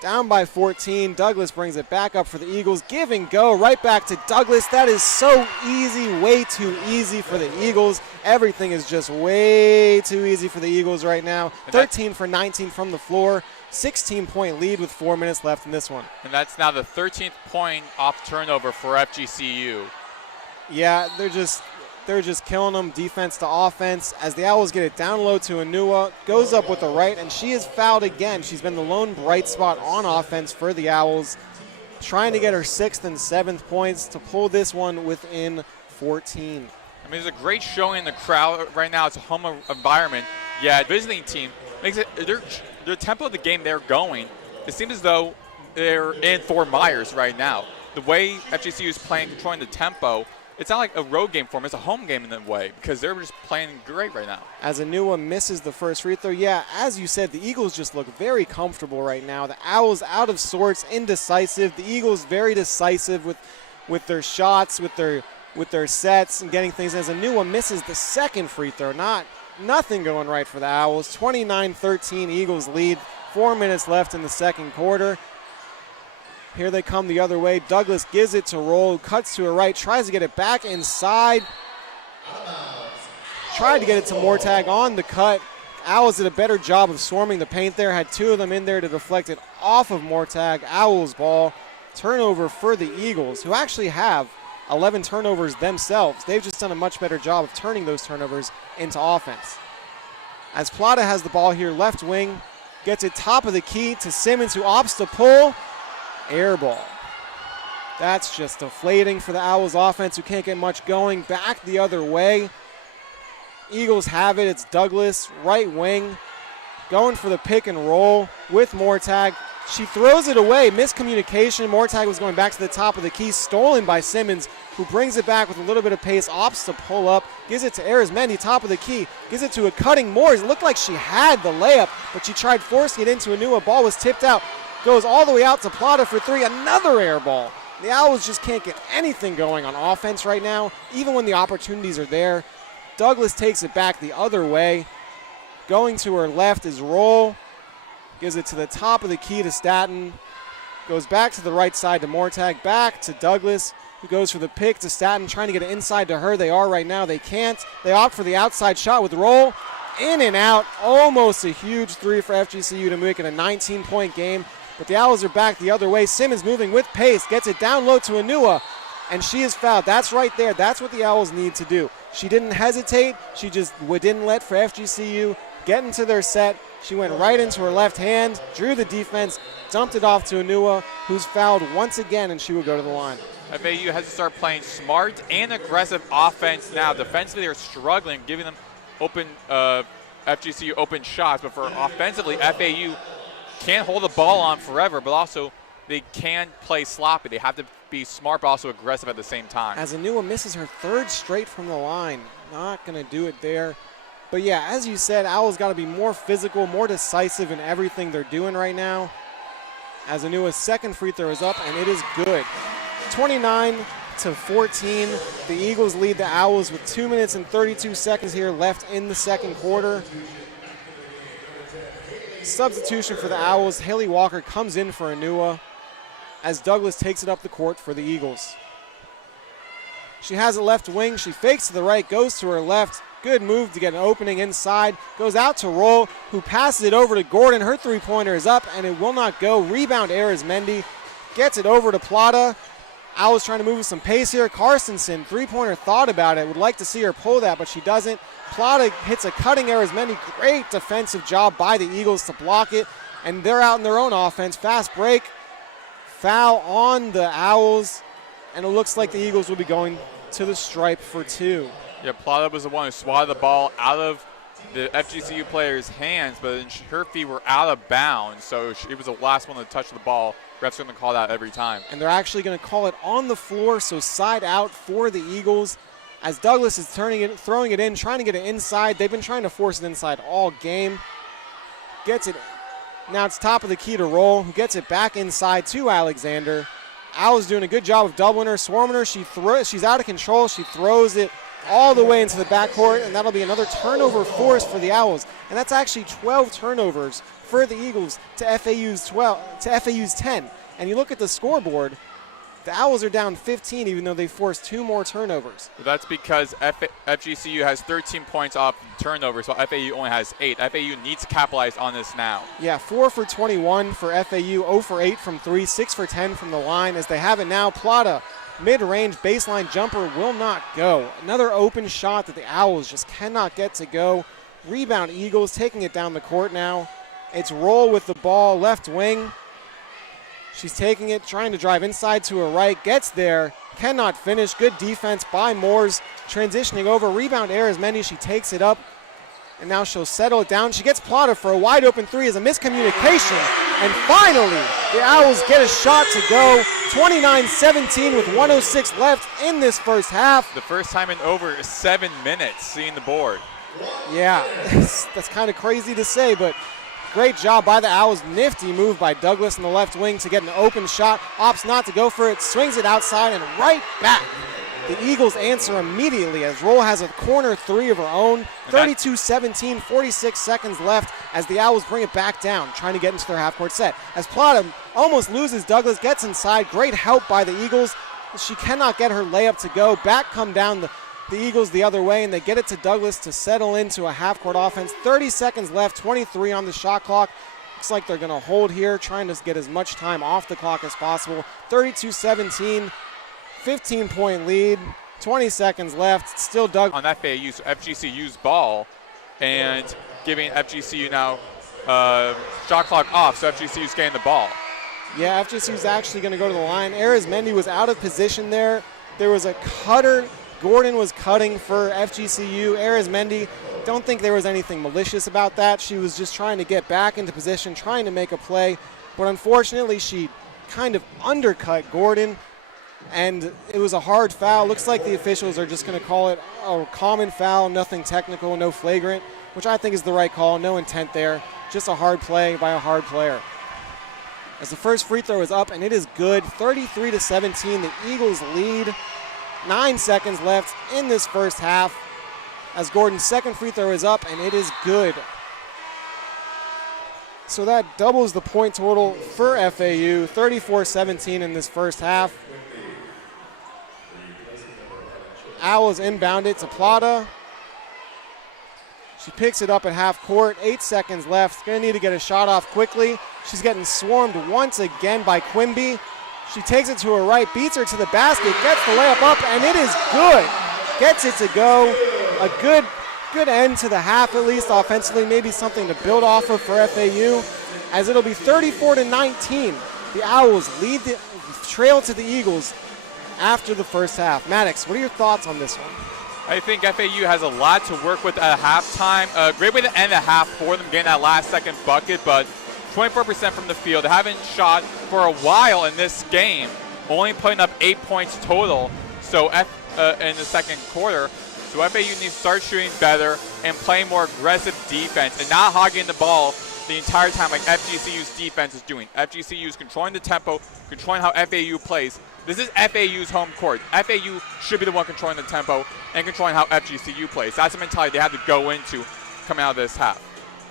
Down by 14, Douglas brings it back up for the Eagles. Give and go, right back to Douglas. That is so easy, way too easy for the Eagles. Everything is just way too easy for the Eagles right now. 13 for 19 from the floor. 16-point lead with 4 minutes left in this one. And that's now the 13th point off turnover for FGCU. Yeah, they're just killing them defense to offense. As the Owls get it down low to Anua, goes up with the right, and she is fouled again. She's been the lone bright spot on offense for the Owls, trying to get her 6th and 7th points to pull this one within 14. I mean, there's a great showing in the crowd right now. It's a home environment. Yeah, visiting team makes it their tempo of the game they're going. It seems as though they're in Fort Myers right now. The way FGCU is playing, controlling the tempo, it's not like a road game for them. It's a home game in a way because they're just playing great right now. As Anua misses the first free throw, yeah, as you said, the Eagles just look very comfortable right now. The Owls out of sorts, indecisive. The Eagles very decisive with their shots, with their sets and getting things. As Anua misses the second free throw, nothing going right for the Owls. 29-13, Eagles lead. 4 minutes left in the second quarter. Here they come the other way. Douglas gives it to Roll, cuts to her right, tries to get it back inside. Tried to get it to Mortag on the cut. Owls did a better job of swarming the paint there. Had 2 of them in there to deflect it off of Mortag. Owls ball. Turnover for the Eagles, who actually have 11 turnovers themselves. They've just done a much better job of turning those turnovers into offense. As Plata has the ball here, left wing, gets it top of the key to Simmons, who opts to pull. Air ball. That's just deflating for the Owls offense, who can't get much going. Back the other way. Eagles have it. It's Douglas, right wing, going for the pick and roll with Mortag. She throws it away. Miscommunication. Mortag was going back to the top of the key, stolen by Simmons, who brings it back with a little bit of pace, opts to pull up, gives it to Arizmendi, top of the key, gives it to a cutting Moores. It looked like she had the layup, but she tried forcing it into Anua. Ball was tipped out. Goes all the way out to Plata for 3. Another air ball. The Owls just can't get anything going on offense right now, even when the opportunities are there. Douglas takes it back the other way. Going to her left is Roll. Gives it to the top of the key to Staten. Goes back to the right side to Mortag. Back to Douglas, who goes for the pick to Staten, trying to get it inside to her. They are right now. They can't. They opt for the outside shot with Roll. In and out. Almost a huge 3 for FGCU to make it a 19-point game. But the Owls are back the other way. Simmons moving with pace. Gets it down low to Anua. And she is fouled. That's right there. That's what the Owls need to do. She didn't hesitate. She just didn't let for FGCU get into their set. She went right into her left hand, drew the defense, dumped it off to Anua, who's fouled once again, and she will go to the line. FAU has to start playing smart and aggressive offense now. Defensively, they're struggling, giving them FGCU open shots. But for offensively, FAU can't hold the ball on forever, but also they can play sloppy. They have to be smart, but also aggressive at the same time. As Anua misses her 3rd straight from the line. Not going to do it there. But yeah, as you said, Owls got to be more physical, more decisive in everything they're doing right now. As Anua's second free throw is up, and it is good. 29-14. The Eagles lead the Owls with 2 minutes and 32 seconds here left in the second quarter. Substitution for the Owls. Haley Walker comes in for Anua as Douglas takes it up the court for the Eagles. She has it left wing. She fakes to the right, goes to her left. Good move to get an opening inside. Goes out to Roll, who passes it over to Gordon. Her 3-pointer is up, and it will not go. Rebound Arizmendi. Gets it over to Plata. Owls trying to move with some pace here. Carstensen, 3-pointer, thought about it. Would like to see her pull that, but she doesn't. Plata hits a cutting Arizmendi. Great defensive job by the Eagles to block it, and they're out in their own offense. Fast break. Foul on the Owls, and it looks like the Eagles will be going to the stripe for 2. Yeah, Plata was the one who swatted the ball out of the FGCU player's hands, but her feet were out of bounds, so it was the last one to touch the ball. Refs are going to call that every time. And they're actually going to call it on the floor, so side out for the Eagles. As Douglas is throwing it in, trying to get it inside. They've been trying to force it inside all game. Gets it. Now it's top of the key to Roll, who gets it back inside to Alexander. Owl's doing a good job of doubling her, swarming her. She's out of control. She throws it all the way into the backcourt, and that'll be another turnover force for the Owls. And that's actually 12 turnovers for the Eagles to FAU's 10. And you look at the scoreboard, the Owls are down 15, even though they forced 2 more turnovers. Well, that's because FGCU has 13 points off turnovers, while FAU only has 8. FAU needs to capitalize on this now. Yeah, 4 for 21 for FAU, 0 for 8 from 3, 6 for 10 from the line. As they have it now, Plata, mid-range baseline jumper will not go. Another open shot that the Owls just cannot get to go. Rebound Eagles taking it down the court now. It's Roll with the ball, left wing. She's taking it, trying to drive inside to her right, gets there, cannot finish. Good defense by Moores, transitioning over. Rebound Arizmendi, she takes it up, and now she'll settle it down. She gets Plata for a wide open 3 as a miscommunication, and finally the Owls get a shot to go. 29-17 with 106 left in this first half. The first time in over 7 minutes seeing the board. Yeah, that's kind of crazy to say, but great job by the Owls. Nifty move by Douglas in the left wing to get an open shot. Opts not to go for it, swings it outside and right back. The Eagles answer immediately as Roll has a corner 3 of her own. 32-17, 46 seconds left as the Owls bring it back down, trying to get into their half-court set. As Plata almost loses, Douglas gets inside. Great help by the Eagles. She cannot get her layup to go. Back come down the Eagles the other way, and they get it to Douglas to settle into a half-court offense. 30 seconds left, 23 on the shot clock. Looks like they're going to hold here, trying to get as much time off the clock as possible. 32-17, 15-point lead, 20 seconds left. Still Douglas. On that FGCU's ball, and giving FGCU now shot clock off, so FGCU's getting the ball. Yeah, FGCU's actually going to go to the line. Arizmendi was out of position there. There was a cutter. Gordon was cutting for FGCU. Arizmendi, don't think there was anything malicious about that. She was just trying to get back into position, trying to make a play. But unfortunately, she kind of undercut Gordon, and it was a hard foul. Looks like the officials are just going to call it a common foul, nothing technical, no flagrant, which I think is the right call. No intent there. Just a hard play by a hard player. As the first free throw is up, and it is good. 33-17, the Eagles lead. 9 seconds left in this first half as Gordon's second free throw is up, and it is good. So that doubles the point total for FAU, 34-17 in this first half. Owls inbound it to Plata. She picks it up at half court, 8 seconds left. Gonna need to get a shot off quickly. She's getting swarmed once again by Quimby. She takes it to her right, beats her to the basket, gets the layup up, and it is good. Gets it to go. A good end to the half, at least offensively, maybe something to build off of for FAU, as it'll be 34-19. The Owls lead the trail to the Eagles after the first half. Maddox, what are your thoughts on this one? I think FAU has a lot to work with at halftime. A great way to end the half for them, getting that last second bucket, but 24% from the field. They haven't shot for a while in this game, only putting up 8 points total so in the second quarter. So FAU needs to start shooting better and playing more aggressive defense and not hogging the ball the entire time like FGCU's defense is doing. FGCU is controlling the tempo, controlling how FAU plays. This is FAU's home court. FAU should be the one controlling the tempo and controlling how FGCU plays. That's the mentality they have to go into coming out of this half.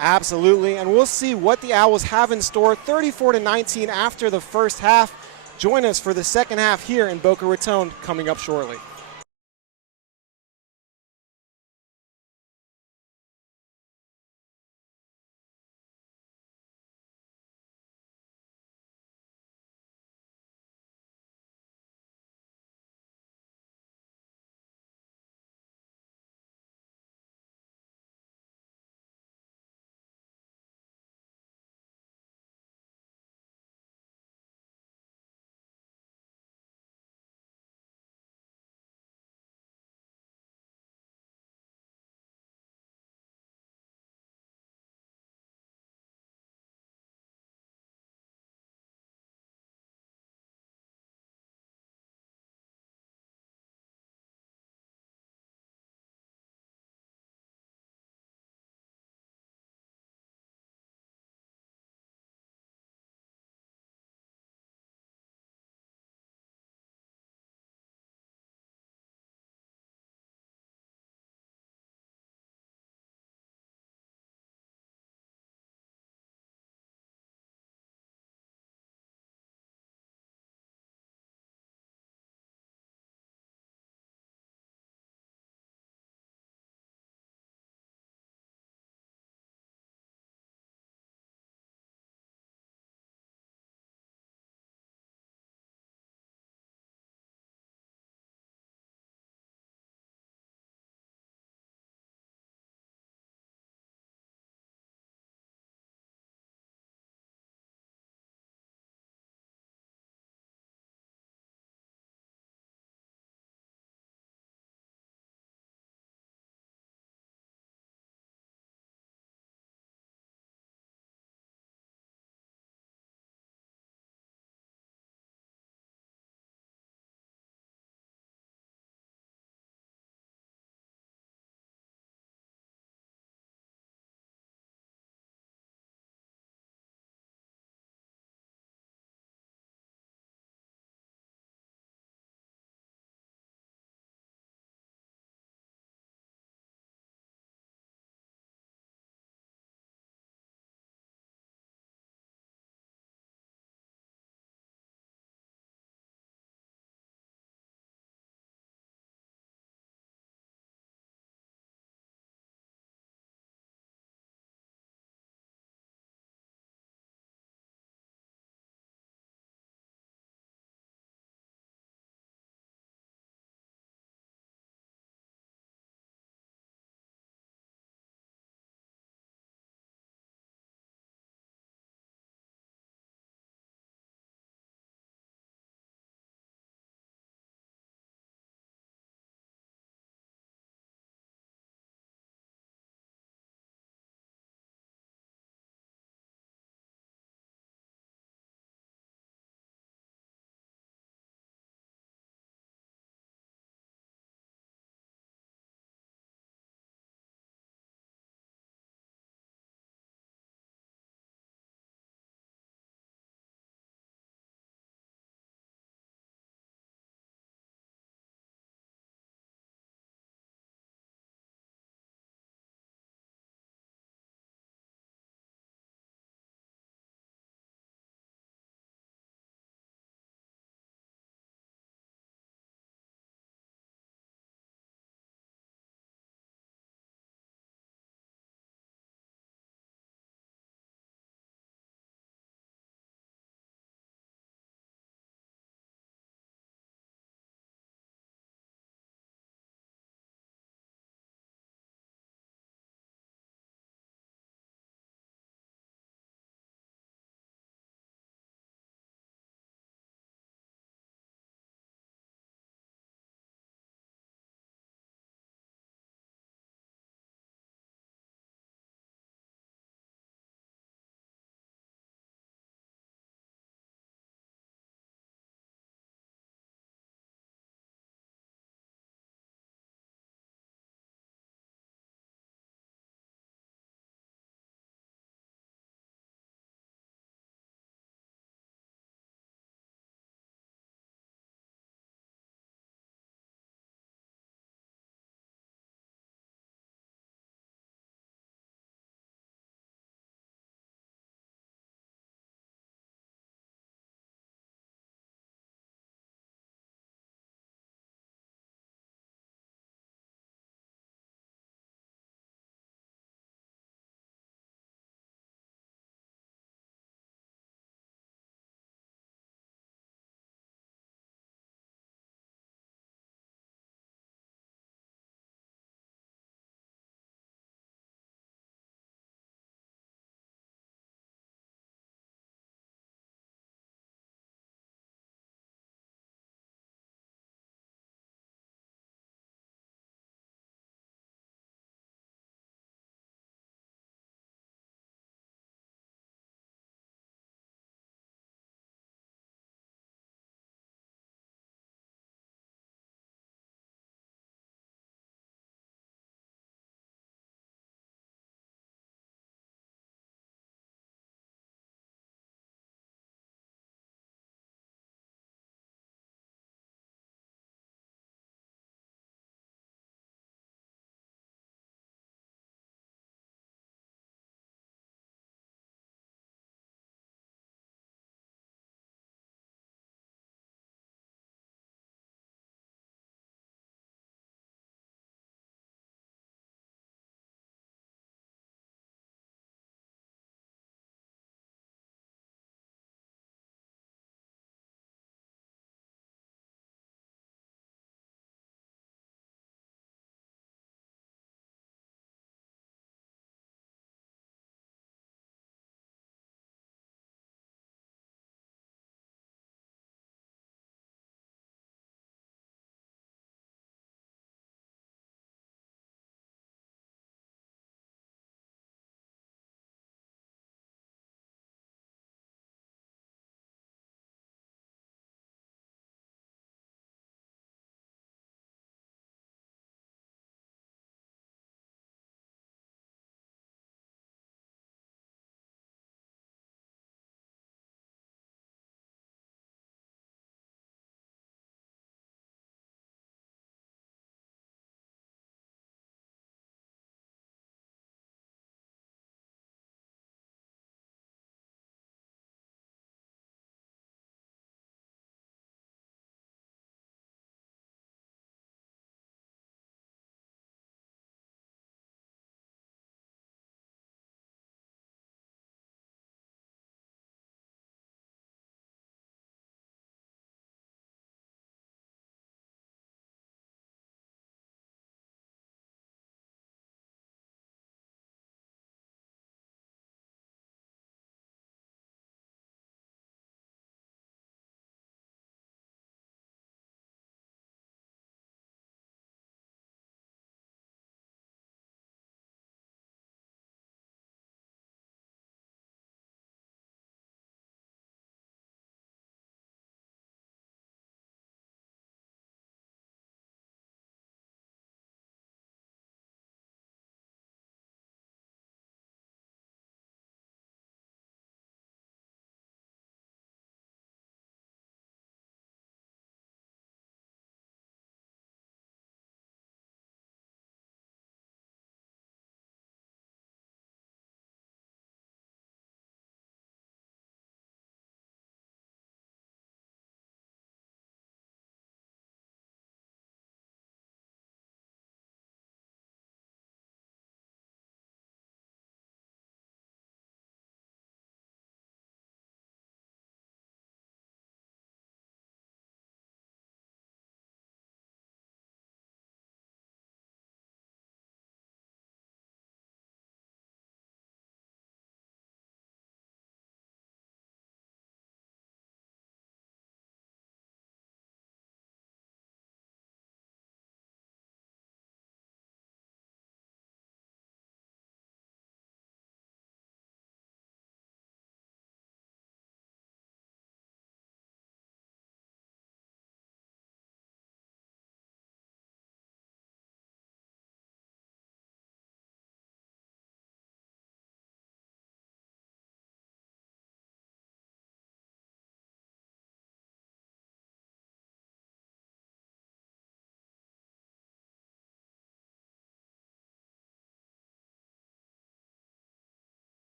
Absolutely, and we'll see what the Owls have in store. 34-19 after the first half. Join us for the second half here in Boca Raton coming up shortly.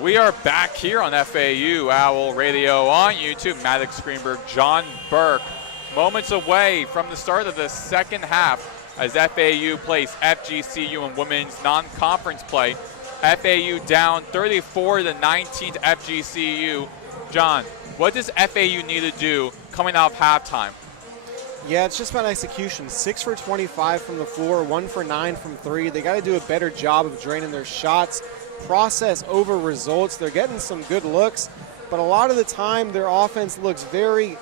We are back here on FAU Owl Radio on YouTube. Maddox, Greenberg, John Burke. Moments away from the start of the second half as FAU plays FGCU in women's non-conference play. FAU down 34-19 to FGCU. John, what does FAU need to do coming out of halftime? Yeah, it's just about execution. 6 for 25 from the floor, 1 for 9 from 3. They got to do a better job of draining their shots. Process over results. They're getting some good looks, but a lot of the time their offense looks very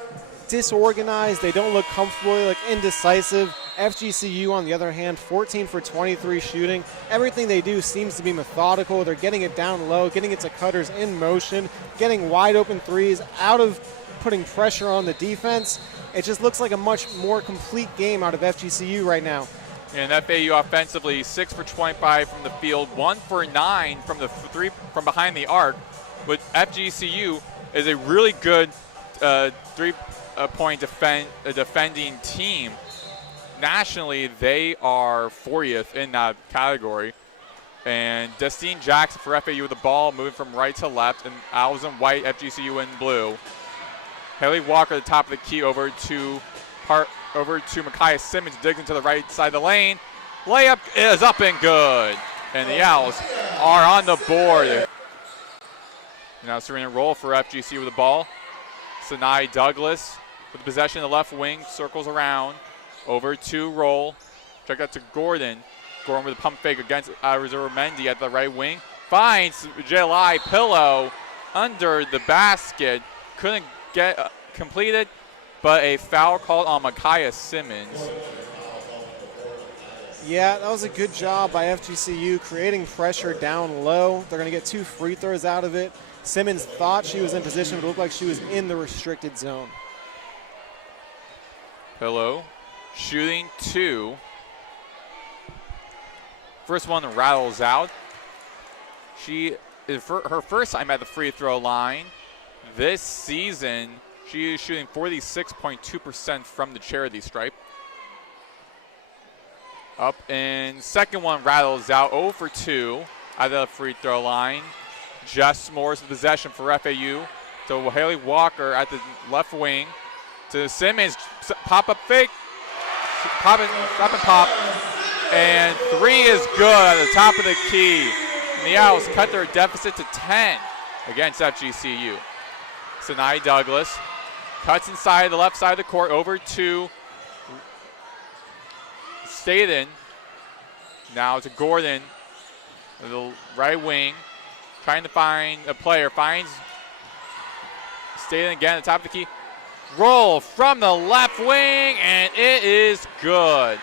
disorganized. They don't look comfortable, like indecisive. FGCU, on the other hand, 14 for 23 shooting. Everything they do seems to be methodical. They're getting it down low, getting it to cutters in motion, getting wide open threes out of putting pressure on the defense. It just looks like a much more complete game out of FGCU right now. And FAU offensively, 6 for 25 from the field, 1 for 9 from the three from behind the arc. But FGCU is a really good three-point defending team. Nationally, they are 40th in that category. And Destine Jackson for FAU with the ball, moving from right to left, and Owls in white, FGCU in blue. Haley Walker at the top of the key over to Micaiah Simmons, digs into the right side of the lane. Layup is up and good. And the Owls are on the board. Now Serena Roll for FGC with the ball. Sinai Douglas with the possession in the left wing, circles around. Over to Roll. Check out to Gordon. Gordon with a pump fake against Arizona Mendy at the right wing. Finds Jelai Pillow under the basket. Couldn't get completed, but a foul called on Micaiah Simmons. Yeah, that was a good job by FGCU creating pressure down low. They're going to get 2 free throws out of it. Simmons thought she was in position, but it looked like she was in the restricted zone. Pillow shooting 2. First one rattles out. She is her first time at the free throw line this season. She is shooting 46.2% from the charity stripe. Up and second one rattles out, 0 for 2 at the free throw line. Jess Moore's possession for FAU to Haley Walker at the left wing. To Simmons, pop-up fake, pop and pop. And 3 is good at the top of the key. And the Owls cut their deficit to 10 against FGCU. Sinai Douglas cuts inside the left side of the court over to Staten. Now to Gordon, the right wing, trying to find a player. Finds Staten again at the top of the key. Roll from the left wing, and it is good.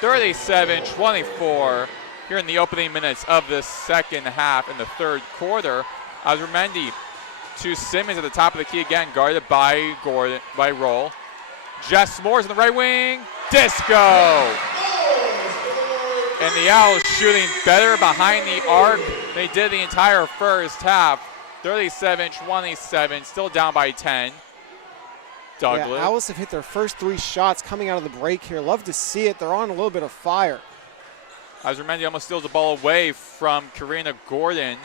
37-24 here in the opening minutes of the second half in the third quarter. Azurmendi to Simmons at the top of the key again, guarded by Gordon, by Roll. Jess Moore's in the right wing. Disco! And the Owls shooting better behind the arc. They did the entire first half. 37-27, still down by 10. Douglas. Yeah, Owls have hit their first 3 shots coming out of the break here. Love to see it. They're on a little bit of fire. Azurmendi almost steals the ball away from Karina Gordon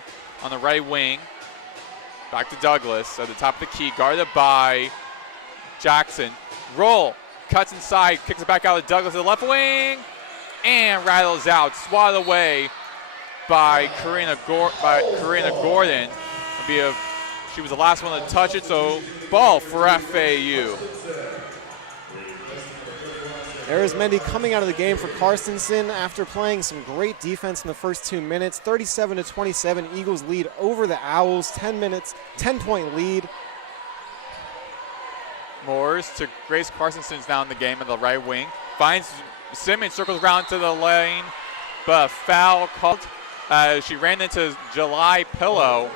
on the right wing. Back to Douglas at the top of the key, guarded by Jackson. Roll, cuts inside, kicks it back out to Douglas at the left wing, and rattles out, swatted away by Karina Gordon. She was the last one to touch it, so ball for FAU. There is Mendy coming out of the game for Carstensen after playing some great defense in the first 2 minutes. 37-27, Eagles lead over the Owls. 10-point lead. Moores to Grace Carstensen's now in the game at the right wing. Finds Simmons, circles around to the lane, but a foul called. She ran into July Pillow,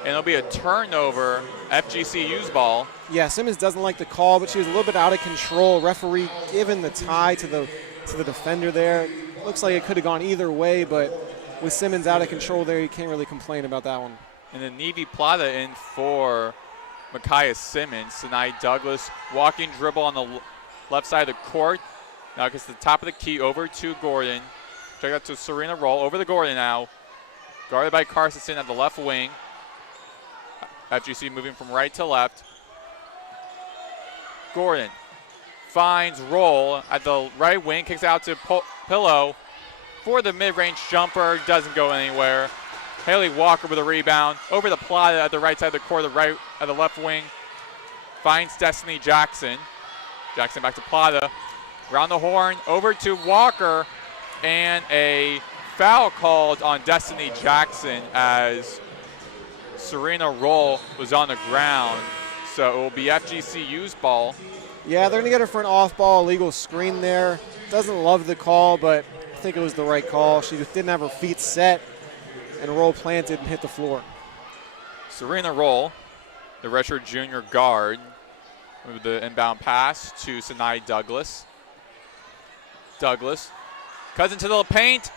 and it'll be a turnover, FGCU's ball. Yeah, Simmons doesn't like the call, but she was a little bit out of control. Referee giving the tie to the defender there. Looks like it could have gone either way, but with Simmons out of control there, you can't really complain about that one. And then Nevi Plata in for Micaiah Simmons. Sinai Douglas walking dribble on the left side of the court. Now gets to the top of the key over to Gordon. Check out to Serena Roll over to Gordon now. Guarded by Carstensen at the left wing. FGC moving from right to left. Gordon finds Roll at the right wing, kicks out to Pillow for the mid-range jumper, doesn't go anywhere. Haley Walker with a rebound, over the Plata at the right side of the court, at the left wing. Finds Destiny Jackson. Jackson back to Plata. Around the horn, over to Walker, and a foul called on Destiny Jackson as Serena Roll was on the ground. So it will be FGCU's ball. Yeah, they're going to get her for an off-ball illegal screen there. Doesn't love the call, but I think it was the right call. She just didn't have her feet set, and Roll planted and hit the floor. Serena Roll, the redshirt junior guard, with the inbound pass to Sinai Douglas. Douglas cuts into the paint.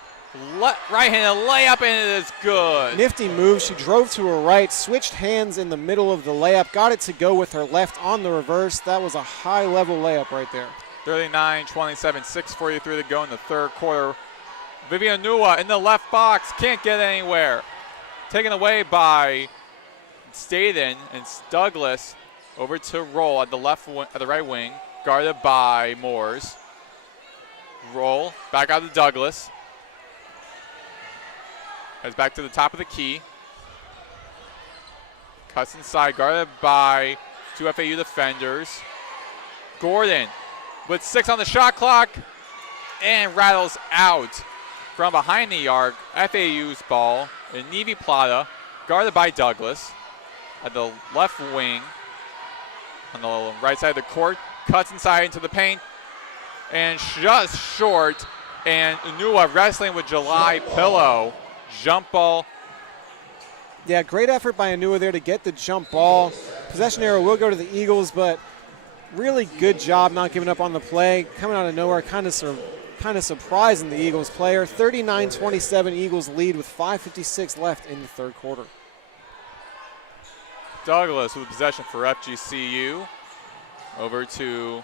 Right-handed layup, and it is good. Nifty move. She drove to her right, switched hands in the middle of the layup, got it to go with her left on the reverse. That was a high-level layup right there. 39-27, 6:43 to go in the third quarter. Vivian Nua in the left box, can't get anywhere. Taken away by Staden, and Douglas over to Roll at the right wing, guarded by Moores. Roll back out to Douglas. Heads back to the top of the key. Cuts inside, guarded by two FAU defenders. Gordon with 6 on the shot clock and rattles out from behind the arc. FAU's ball. And Nevi Plata, guarded by Douglas at the left wing on the right side of the court. Cuts inside into the paint and just short. And Unua wrestling with July Pillow. Jump ball. Yeah, great effort by Anua there to get the jump ball. Possession arrow will go to the Eagles, but really good job not giving up on the play. Coming out of nowhere, kind of surprising the Eagles player. 39-27 Eagles lead with 5:56 left in the third quarter. Douglas with possession for FGCU. Over to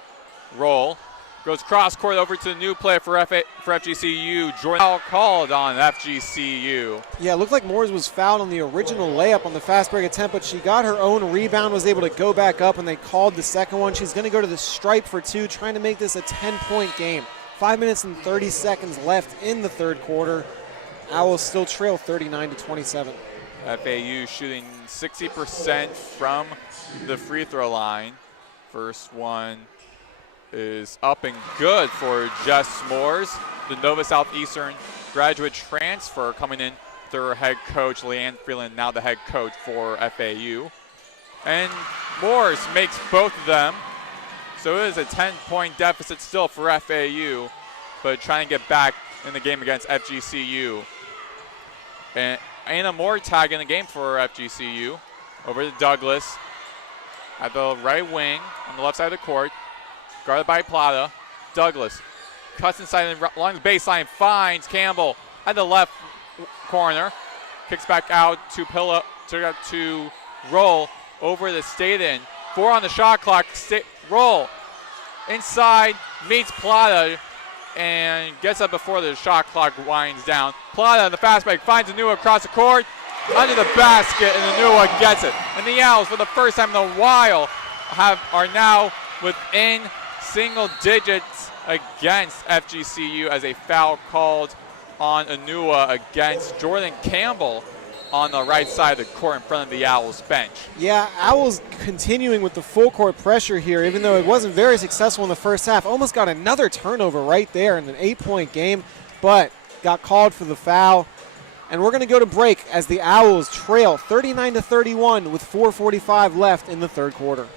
Roll. Goes cross court over to the new player for FGCU. Jordan called on FGCU. Yeah, it looked like Moores was fouled on the original layup on the fast break attempt, but she got her own rebound, was able to go back up, and they called the second one. She's going to go to the stripe for 2, trying to make this a 10-point game. 5 minutes and 30 seconds left in the third quarter. Owls still trail 39-27. FAU shooting 60% from the free throw line. First one is up and good for Jess Moores, the Nova Southeastern graduate transfer coming in. Their head coach, Leanne Freeland, now the head coach for FAU. And Moores makes both of them. So it is a 10-point deficit still for FAU, but trying to get back in the game against FGCU. And Anna Moore tagging the game for FGCU. Over to Douglas at the right wing on the left side of the court. Guarded by Plata. Douglas cuts inside and along the baseline, finds Campbell at the left corner. Kicks back out to to Roll over the Staten. 4 on the shot clock. Roll inside, meets Plata, and gets up before the shot clock winds down. Plata in the fast break finds Anua across the court, under the basket, and Anua gets it. And the Owls, for the first time in a while, are now within single digits against FGCU as a foul called on Anua against Jordan Campbell on the right side of the court in front of the Owls bench. Yeah, Owls continuing with the full court pressure here, even though it wasn't very successful in the first half. Almost got another turnover right there in an 8-point game, but got called for the foul. And we're going to go to break as the Owls trail 39-31 with 4:45 left in the third quarter.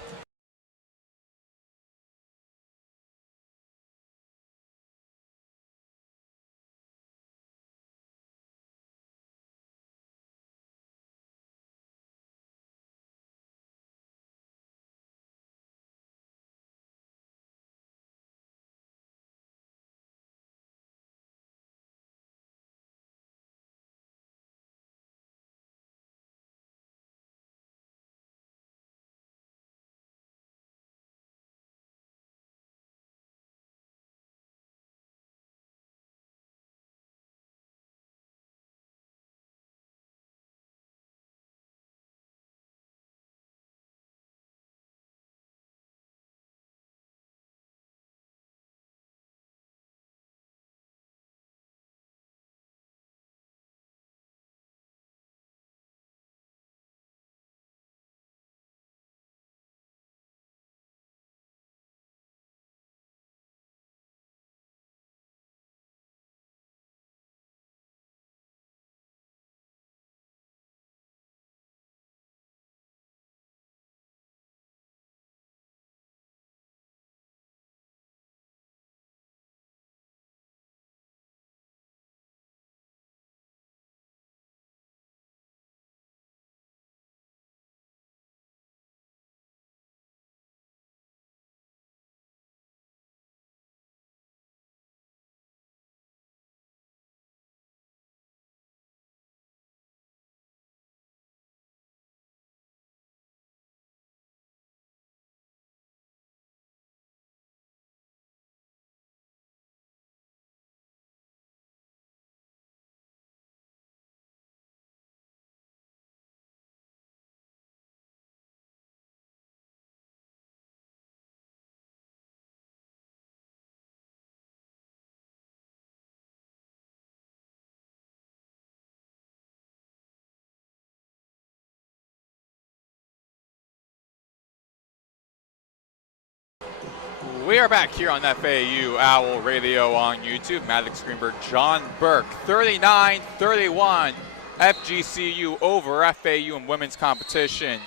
We are back here on FAU Owl Radio on YouTube. Maddox, Greenberg, John Burke, 39-31. FGCU over FAU in women's competition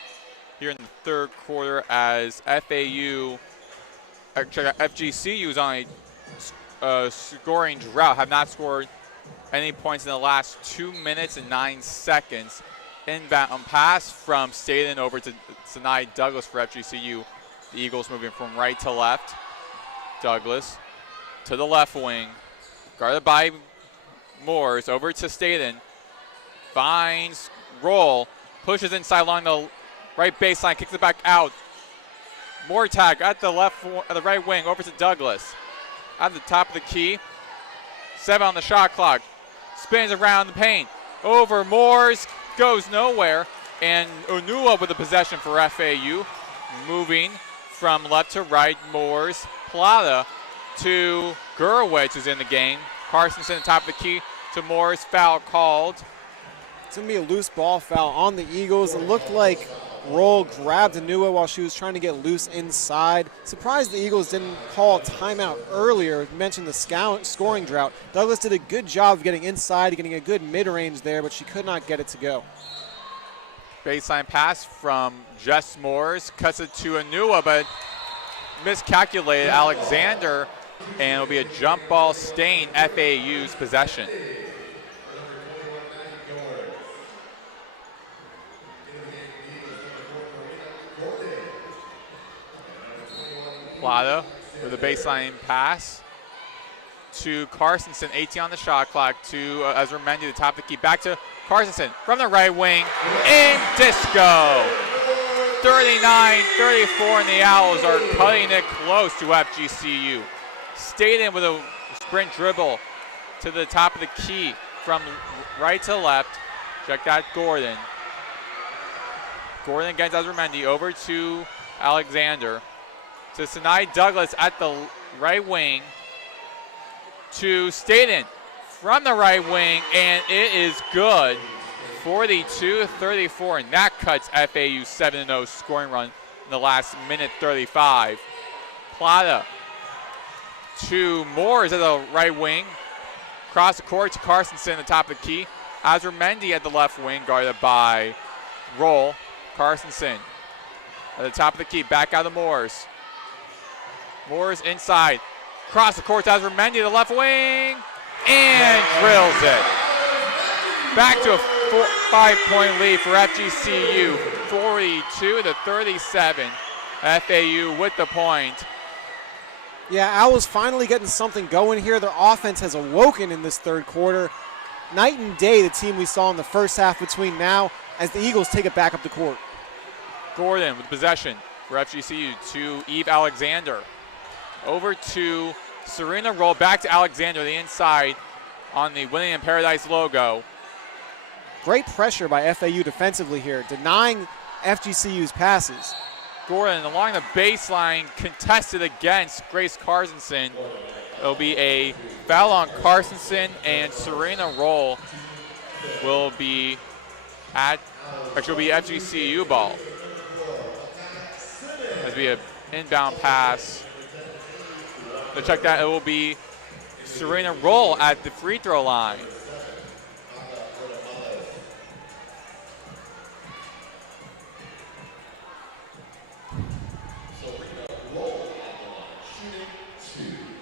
here in the third quarter as FGCU is on a scoring drought, have not scored any points in the last 2 minutes and 9 seconds. Inbound pass from Staten over to Sinai Douglas for FGCU. The Eagles moving from right to left. Douglas to the left wing, guarded by Moores, over to Staten. Finds Roll, pushes inside along the right baseline, kicks it back out. Mortag at the right wing, over to Douglas. At the top of the key, 7 on the shot clock. Spins around the paint, over Moores, goes nowhere. And Onua with the possession for FAU, moving from left to right. Moores, Plata to Gurwitz is in the game. Carsonson, top of the key to Moores, foul called. It's going to be a loose ball foul on the Eagles. It looked like Roll grabbed Onua while she was trying to get loose inside. Surprised the Eagles didn't call a timeout earlier. You mentioned the scoring drought. Douglas did a good job of getting inside, getting a good mid-range there, but she could not get it to go. Baseline pass from Jess Moores, cuts it to Onua, but miscalculated Alexander, and it'll be a jump ball stain, FAU's possession. Plata with a baseline pass to Carsonson, 18 on the shot clock, to Ezra Mendy, the top of the key, back to Carsonson from the right wing, in disco. 39-34, and the Owls are cutting it close to FGCU. Staten with a sprint dribble to the top of the key from right to left. Check that, Gordon. Gordon against Ezra Mendy, over to Alexander. To Sinai Douglas at the right wing. To Staten from the right wing, and it is good. 42-34, and that cuts FAU's 7-0 scoring run in the last minute 35. Plata to Moores at the right wing. Across the court to Carsonson at the top of the key. Azra Mendy at the left wing, guarded by Roll. Carsonson at the top of the key, back out of Moores. Moores inside. Across the court to Azra Mendy, the left wing, and drills it. Back to a 5-point lead for FGCU, 42-37. FAU with the point. Yeah, Owls finally getting something going here. Their offense has awoken in this third quarter. Night and day, the team we saw in the first half between now as the Eagles take it back up the court. Gordon with possession for FGCU to Eve Alexander. Over to Serena Roll, back to Alexander, the inside on the Winning in Paradise logo. Great pressure by FAU defensively here, denying FGCU's passes. Gordon along the baseline, contested against Grace Carsonson. It'll be a foul on Carsonson, and Serena Roll will be FGCU ball. It'll be an inbound pass. So check that, it will be Serena Roll at the free throw line.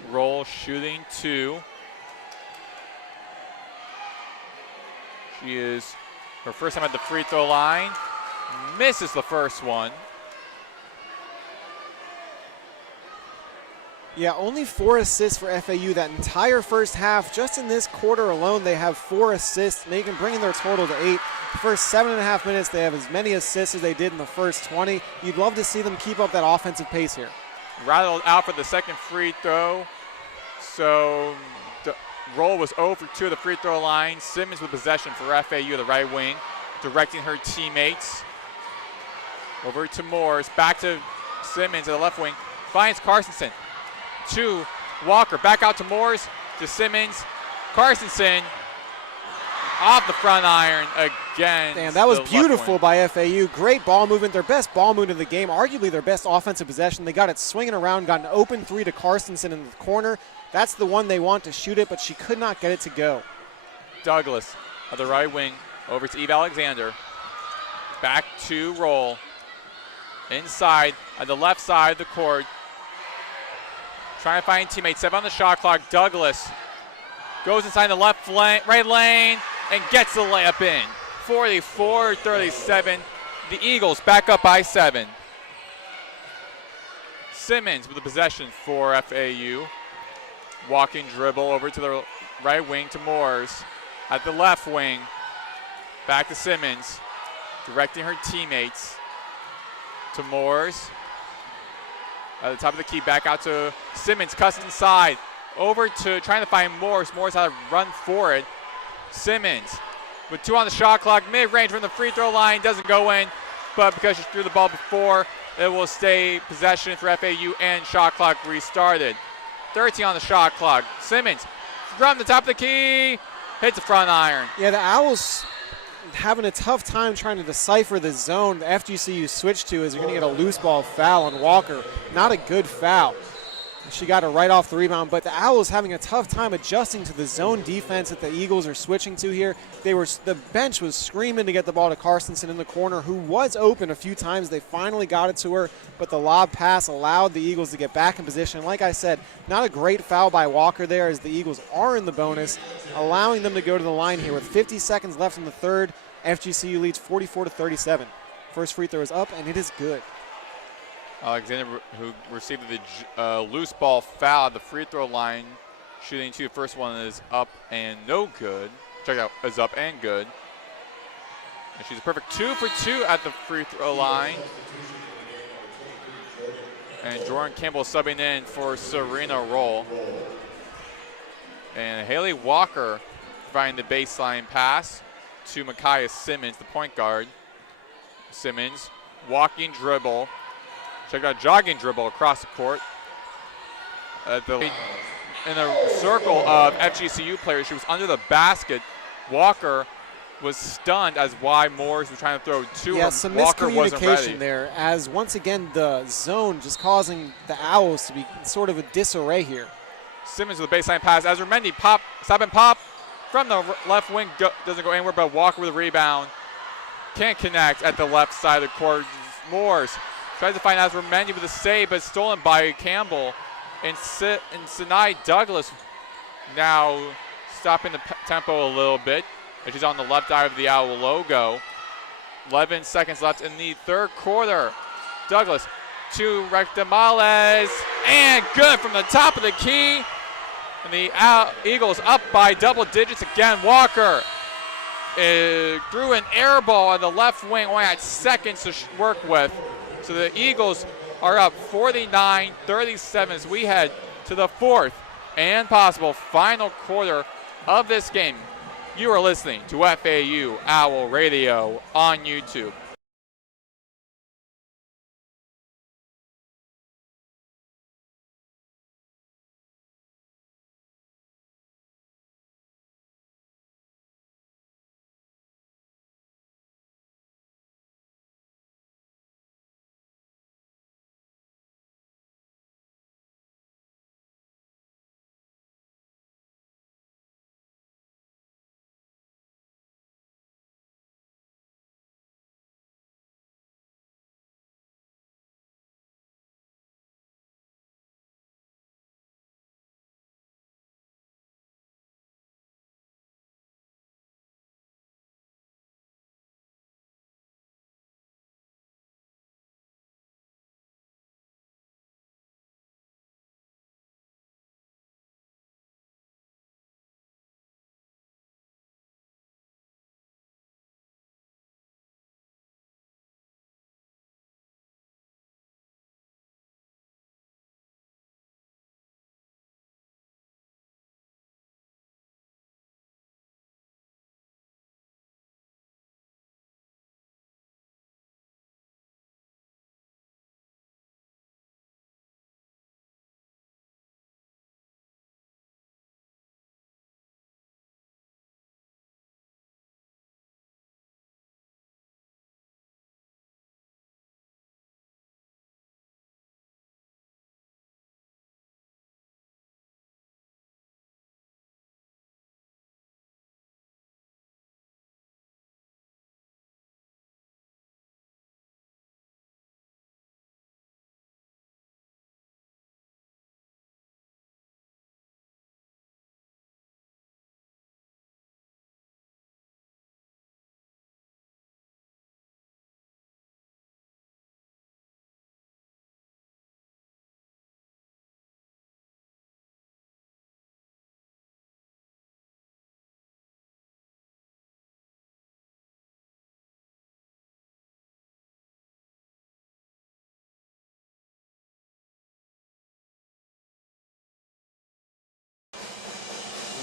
Roll shooting 2. She is her first time at the free throw line. Misses the first one. Yeah, only 4 assists for FAU that entire first half. Just in this quarter alone, they have 4 assists, bringing their total to 8. The first 7.5 minutes, they have as many assists as they did in the first 20. You'd love to see them keep up that offensive pace here. Rattled out for the second free throw. So the Roll was 0 for 2 at the free throw line. Simmons with possession for FAU, the right wing, directing her teammates. Over to Moores, back to Simmons at the left wing. Finds Carsonson. To Walker, back out to Moores, to Simmons. Carsonson off the front iron again. Damn, that was beautiful by FAU. Great ball movement, their best ball movement of the game, arguably their best offensive possession. They got it swinging around, got an open three to Carstensen in the corner. That's the one they want to shoot it, but she could not get it to go. Douglas of the right wing over to Eve Alexander. Back to roll. Inside on the left side of the court. Trying to find teammates. 7 on the shot clock. Douglas goes inside the left lane, right lane, and gets the layup in. 44-37. The Eagles back up by 7. Simmons with the possession for FAU. Walking dribble over to the right wing to Moores. At the left wing, back to Simmons. Directing her teammates to Moores. At the top of the key, back out to Simmons, cuts inside. Over to trying to find Moores. Moores had to run for it. Simmons with 2 on the shot clock, mid-range from the free throw line, doesn't go in, but because she threw the ball before, it will stay possession for FAU and shot clock restarted. 13 on the shot clock. Simmons from the top of the key, hits the front iron. Yeah, the Owls having a tough time trying to decipher the zone the FGCU switched to, is you're going to get a loose ball foul on Walker. Not a good foul. She got it right off the rebound, but the Owls having a tough time adjusting to the zone defense that the Eagles are switching to here. The bench was screaming to get the ball to Carstensen in the corner, who was open a few times. They finally got it to her, but the lob pass allowed the Eagles to get back in position. Like I said, not a great foul by Walker there, as the Eagles are in the bonus, allowing them to go to the line here with 50 seconds left in the third. FGCU leads 44-37. First free throw is up, and it is good. Alexander, who received the loose ball foul at the free throw line, shooting 2. The first one is up and no good. Check out, is up and good. And she's a perfect 2 for 2 at the free throw line. And Jordan Campbell subbing in for Serena Roll. And Haley Walker providing the baseline pass to Micaiah Simmons, the point guard. Simmons, walking dribble. Check out jogging dribble across the court. In a circle of FGCU players, she was under the basket. Walker was stunned as why Moores was trying to throw to her. Yeah, some Walker wasn't ready. miscommunication there, as once again the zone just causing the Owls to be sort of a disarray here. Simmons with a baseline pass. Ezra Mendy stop and pop from the left wing, doesn't go anywhere, but Walker with a rebound. Can't connect at the left side of the court. Moores tries to find Ezra Mendy with a save, but stolen by Campbell. And Sinai Douglas now stopping the tempo a little bit. And she's on the left eye of the Owl logo. 11 seconds left in the third quarter. Douglas to Rectamales, and good from the top of the key. And the Eagles up by double digits again. Walker threw an air ball on the left wing, only had seconds to work with. So the Eagles are up 49-37 as we head to the fourth and possible final quarter of this game. You are listening to FAU Owl Radio on YouTube.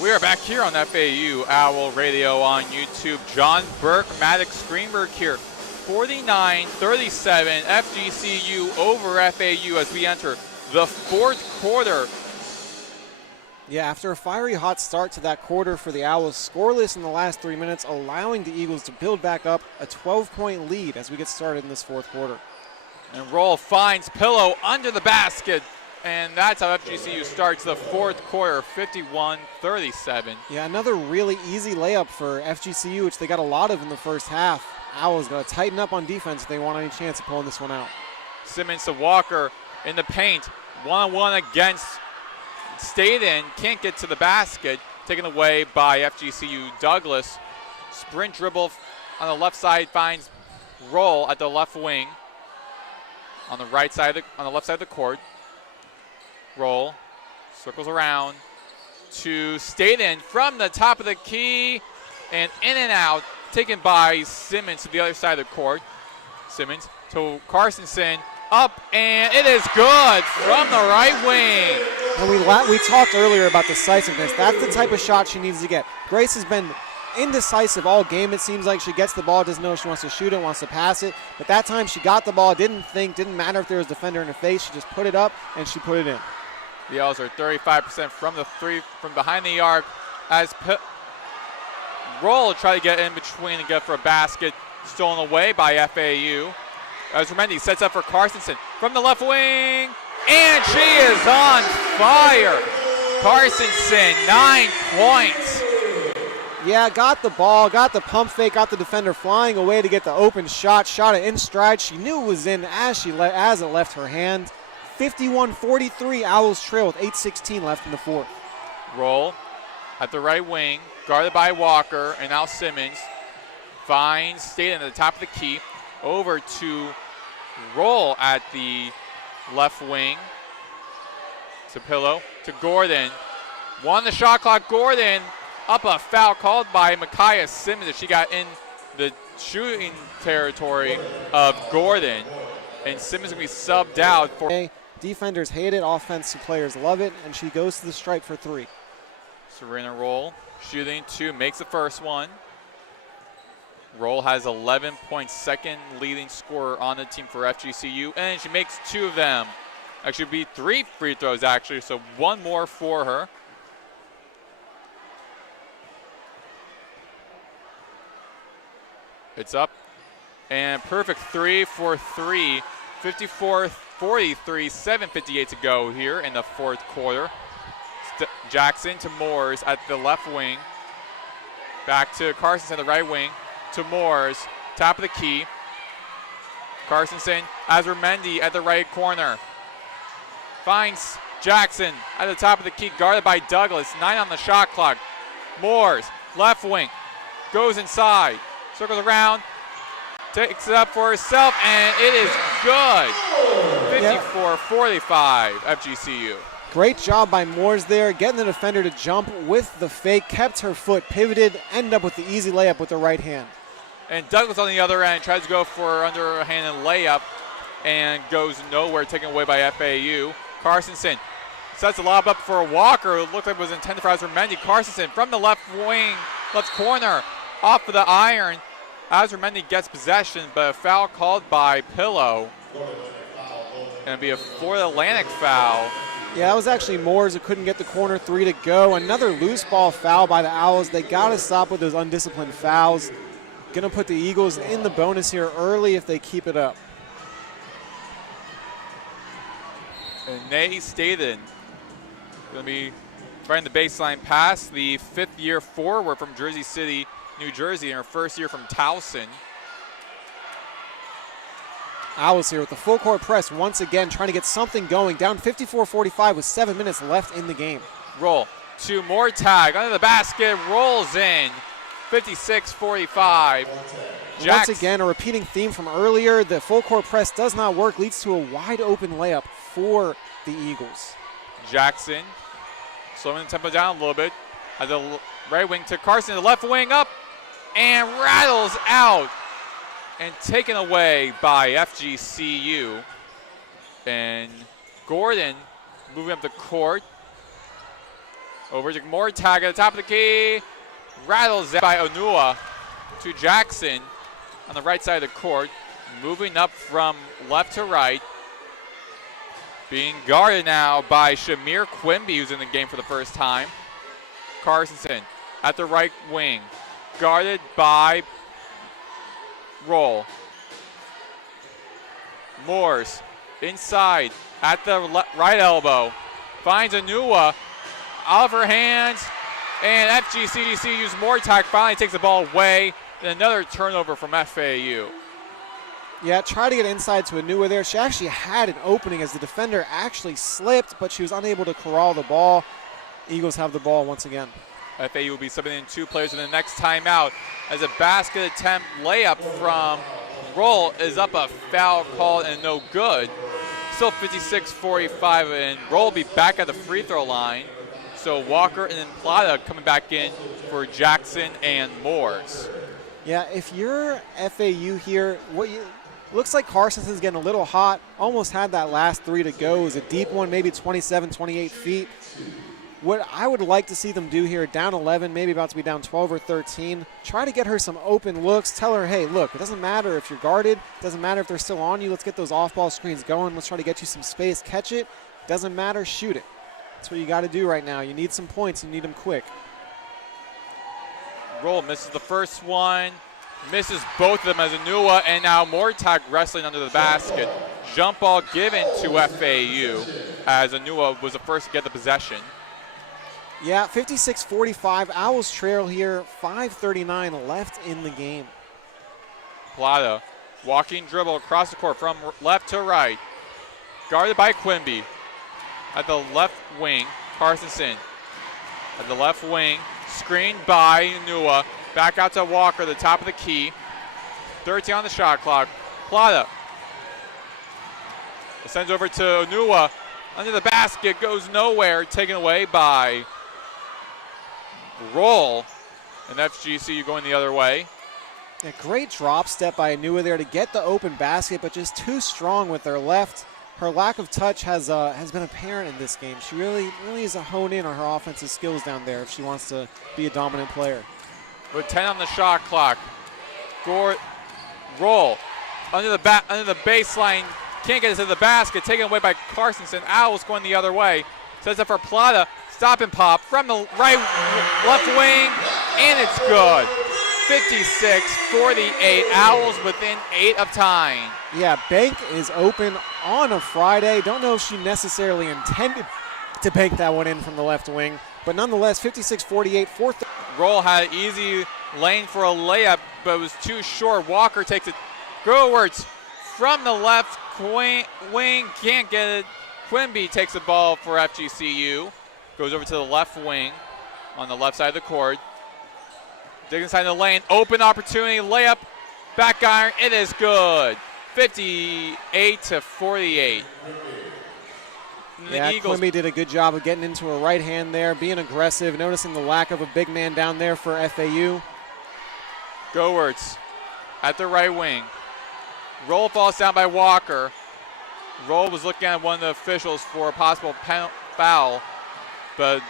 We are back here on FAU Owl Radio on YouTube. John Burke, Maddox, Greenberg here. 49-37, FGCU over FAU as we enter the fourth quarter. Yeah, after a fiery hot start to that quarter for the Owls, scoreless in the last 3 minutes, allowing the Eagles to build back up a 12-point lead as we get started in this fourth quarter. And Roll finds Pillow under the basket. And that's how FGCU starts the fourth quarter, 51-37. Yeah, another really easy layup for FGCU, which they got a lot of in the first half. Owls got to tighten up on defense if they want any chance of pulling this one out. Simmons to Walker in the paint. One-on-one against Staden. Can't get to the basket. Taken away by FGCU. Douglas. Sprint dribble on the left side finds Roll at the left wing. On the right side, on the left side of the court. Roll, circles around to Staden from the top of the key, and in and out, taken by Simmons to the other side of the court. Simmons to Carstensen, up, and it is good from the right wing. And we talked earlier about decisiveness. That's the type of shot she needs to get. Grace has been indecisive all game. It seems like she gets the ball, doesn't know if she wants to shoot it, wants to pass it. But that time she got the ball, didn't matter if there was a defender in her face. She just put it up, and she put it in. The Owls are 35% from the three from behind the arc as Roll try to get in between and get for a basket. Stolen away by FAU. As Remendi sets up for Carstensen from the left wing, and she is on fire. Carstensen, 9 points. Yeah, got the ball, got the pump fake, got the defender flying away to get the open shot. Shot it in stride. She knew it was in as it left her hand. 51-43, Owls trail with 8:16 left in the fourth. Roll at the right wing, guarded by Walker, and now Simmons finds Staten at the top of the key. Over to Roll at the left wing. To Pillow, to Gordon. Won the shot clock, Gordon. Up a foul called by Micaiah Simmons as she got in the shooting territory of Gordon. And Simmons will be subbed out for... Defenders hate it, offensive players love it, and she goes to the stripe for 3. Serena Roll shooting 2, makes the first one. Roll has 11 points, second leading scorer on the team for FGCU, and she makes 2 of them. Actually, be 3 free throws, actually, so 1 more for her. It's up, and perfect 3 for 3, 54-43, 7:58 to go here in the fourth quarter. Jackson to Moores at the left wing. Back to Carstensen at the right wing. To Moores, top of the key. Carstensen, Azurmendi at the right corner. Finds Jackson at the top of the key, guarded by Douglas. 9 on the shot clock. Moores, left wing, goes inside, circles around, takes it up for herself, and it is good. 54-45, FGCU. Great job by Moores there, getting the defender to jump with the fake, kept her foot pivoted, ended up with the easy layup with the right hand. And Douglas on the other end tries to go for underhanded layup and goes nowhere, taken away by FAU. Carstensen sets the lob up for Walker, who looked like it was intended for Azurmendi. Carstensen from the left wing, left corner, off of the iron. Azurmendi gets possession, but a foul called by Pillow. And it'll be a Florida Atlantic foul. Yeah, that was actually Moores who couldn't get the corner 3 to go. Another loose ball foul by the Owls. They got to stop with those undisciplined fouls. Going to put the Eagles in the bonus here early if they keep it up. And Nay Staden going to be trying the baseline pass. The 5th-year forward from Jersey City, New Jersey, in her first year from Towson. Owls here with the full court press once again, trying to get something going. Down 54-45 with 7 minutes left in the game. Roll. 2 more tag under the basket, rolls in. 56-45. Once again, a repeating theme from earlier. The full court press does not work, leads to a wide open layup for the Eagles. Jackson slowing the tempo down a little bit. At the right wing to Carson, the left wing up, and rattles out. And taken away by FGCU. And Gordon moving up the court. Over to Mortag at the top of the key. Rattles by Onua to Jackson on the right side of the court. Moving up from left to right. Being guarded now by Shamir Quimby, who's in the game for the first time. Carstensen at the right wing. Guarded by Roll. Moores inside at the right elbow. Finds Onua. Out of her hands. And FGCU Mortag finally takes the ball away. And another turnover from FAU. Yeah, try to get inside to Onua there. She actually had an opening as the defender actually slipped, but she was unable to corral the ball. Eagles have the ball once again. FAU will be subbing in 2 players in the next timeout as a basket attempt layup from Roll is up, a foul called and no good. Still 56-45, and Roll will be back at the free throw line. So Walker and then Plata coming back in for Jackson and Moores. Yeah, if you're FAU here, looks like Carstenson's getting a little hot. Almost had that last 3 to go. It was a deep one, maybe 27, 28 feet. What I would like to see them do here, down 11, maybe about to be down 12 or 13, try to get her some open looks. Tell her, hey, look, it doesn't matter if you're guarded. It doesn't matter if they're still on you. Let's get those off-ball screens going. Let's try to get you some space. Catch it. Doesn't matter. Shoot it. That's what you got to do right now. You need some points. You need them quick. Roll misses the first one. Misses both of them as Onua, and now Mortag wrestling under the basket. Jump ball given to FAU as Onua was the first to get the possession. Yeah, 56-45. Owls trail here. 5:39 left in the game. Plata, walking dribble across the court from left to right. Guarded by Quimby. At the left wing, Carstensen. At the left wing, screened by Onua. Back out to Walker, the top of the key. 13 on the shot clock. Plata sends over to Onua. Under the basket, goes nowhere. Taken away by Roll. And FGCU going the other way. A great drop step by Onua there to get the open basket, but just too strong with her left. Her lack of touch has been apparent in this game. She really needs to hone in on her offensive skills down there if she wants to be a dominant player. With 10 on the shot clock. Roll under the baseline. Can't get it to the basket. Taken away by Carstensen. Owls going the other way. Sets up for Plata. Stop and pop from the left wing. And it's good. 56-48. Owls within 8 of tying. Yeah, Bank is open on a Friday. Don't know if she necessarily intended to bank that one in from the left wing. But nonetheless, 56-48, fourth. Roll had an easy lane for a layup, but it was too short. Walker takes it. Gowertz from the left wing, can't get it. Quimby takes the ball for FGCU. Goes over to the left wing on the left side of the court. Digs inside the lane, open opportunity, layup, back iron, it is good. 58-48. Yeah, Quimby did a good job of getting into her right hand there, being aggressive, noticing the lack of a big man down there for FAU. Gowertz at the right wing. Roll falls down by Walker. Roll was looking at one of the officials for a possible foul, but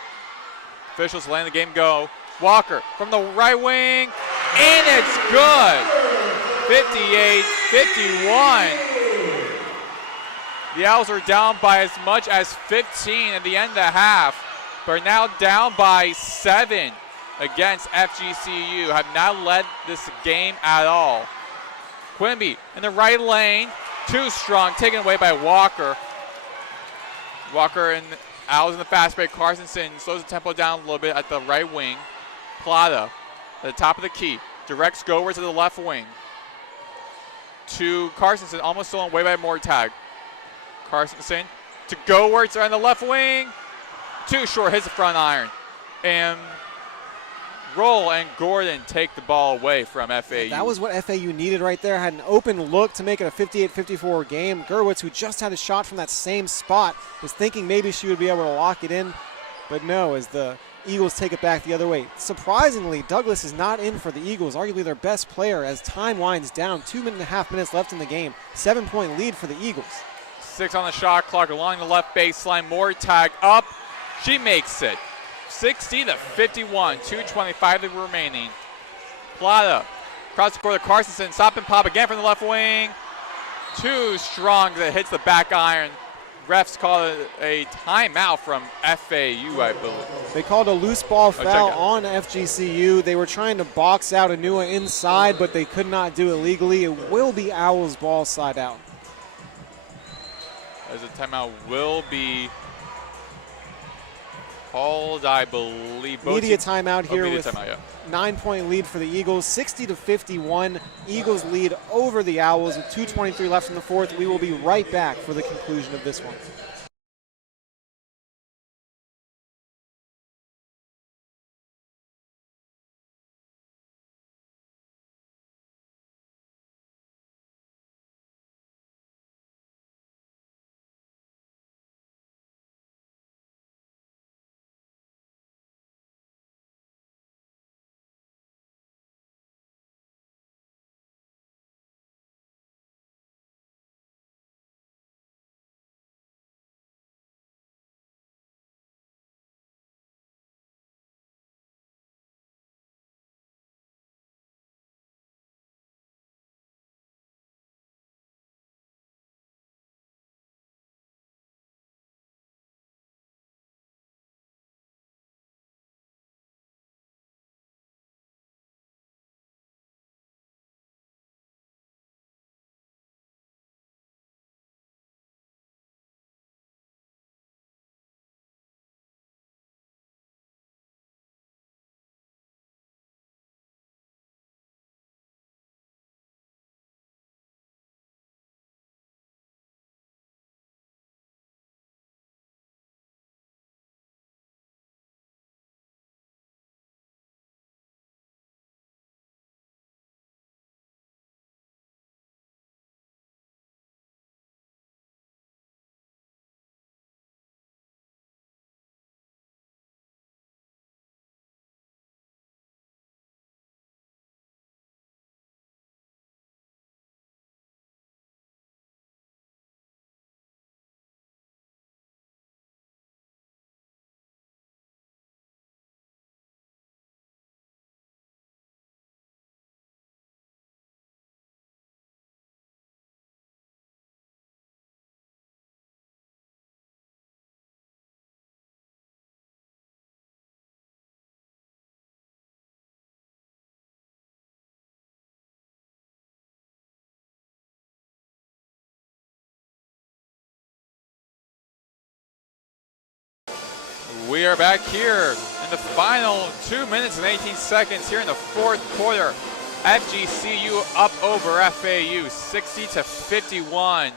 officials letting the game go. Walker from the right wing, and it's good. 58-51. The Owls are down by as much as 15 at the end of the half, but are now down by 7 against FGCU. Have not led this game at all. Quimby in the right lane, too strong, taken away by Walker. Walker and Owls in the fast break. Carstensen slows the tempo down a little bit at the right wing. Plata at the top of the key, directs Gower to the left wing. To Carstensen, almost stolen away by Mortag. Carstensen to Gowertz on the left wing. Too short, hits the front iron. And Roll and Gordon take the ball away from FAU. That was what FAU needed right there. Had an open look to make it a 58-54 game. Gerwitz, who just had a shot from that same spot, was thinking maybe she would be able to lock it in. But no, as the Eagles take it back the other way. Surprisingly, Douglas is not in for the Eagles, arguably their best player, as time winds down. 2.5 minutes left in the game. 7-point lead for the Eagles. 6 on the shot clock along the left baseline. Mortag up. She makes it. 60-51, 2:25 remaining. Plata across the court to Carstensen, stop and pop again from the left wing. Too strong that hits the back iron. Refs call it a timeout from FAU, I believe. They called a loose ball foul on FGCU. They were trying to box out Anua inside, but they could not do it legally. It will be Owls ball side out. As a timeout will be called, I believe. Media timeout here with timeout, yeah. 9-point lead for the Eagles, 60-51. Eagles lead over the Owls with 2:23 left in the fourth. We will be right back for the conclusion of this one. We are back here in the final 2 minutes and 18 seconds here in the fourth quarter. FGCU up over FAU 60-51.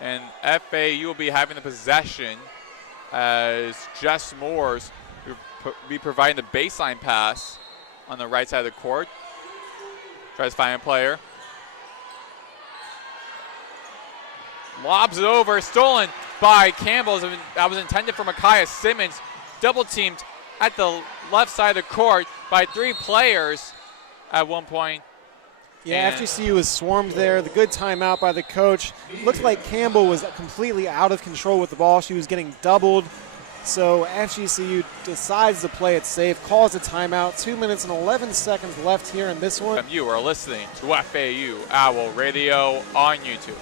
And FAU will be having the possession as Jess Moores will be providing the baseline pass on the right side of the court. Tries to find a player. Lobs it over, stolen by Campbell. That was intended for Micaiah Simmons. Double teamed at the left side of the court by 3 players at one point. Yeah, FGCU was swarmed there. The good timeout by the coach. Looked like Campbell was completely out of control with the ball. She was getting doubled. So FGCU decides to play it safe, calls a timeout. 2 minutes and 11 seconds left here in this one. You are listening to FAU Owl Radio on YouTube.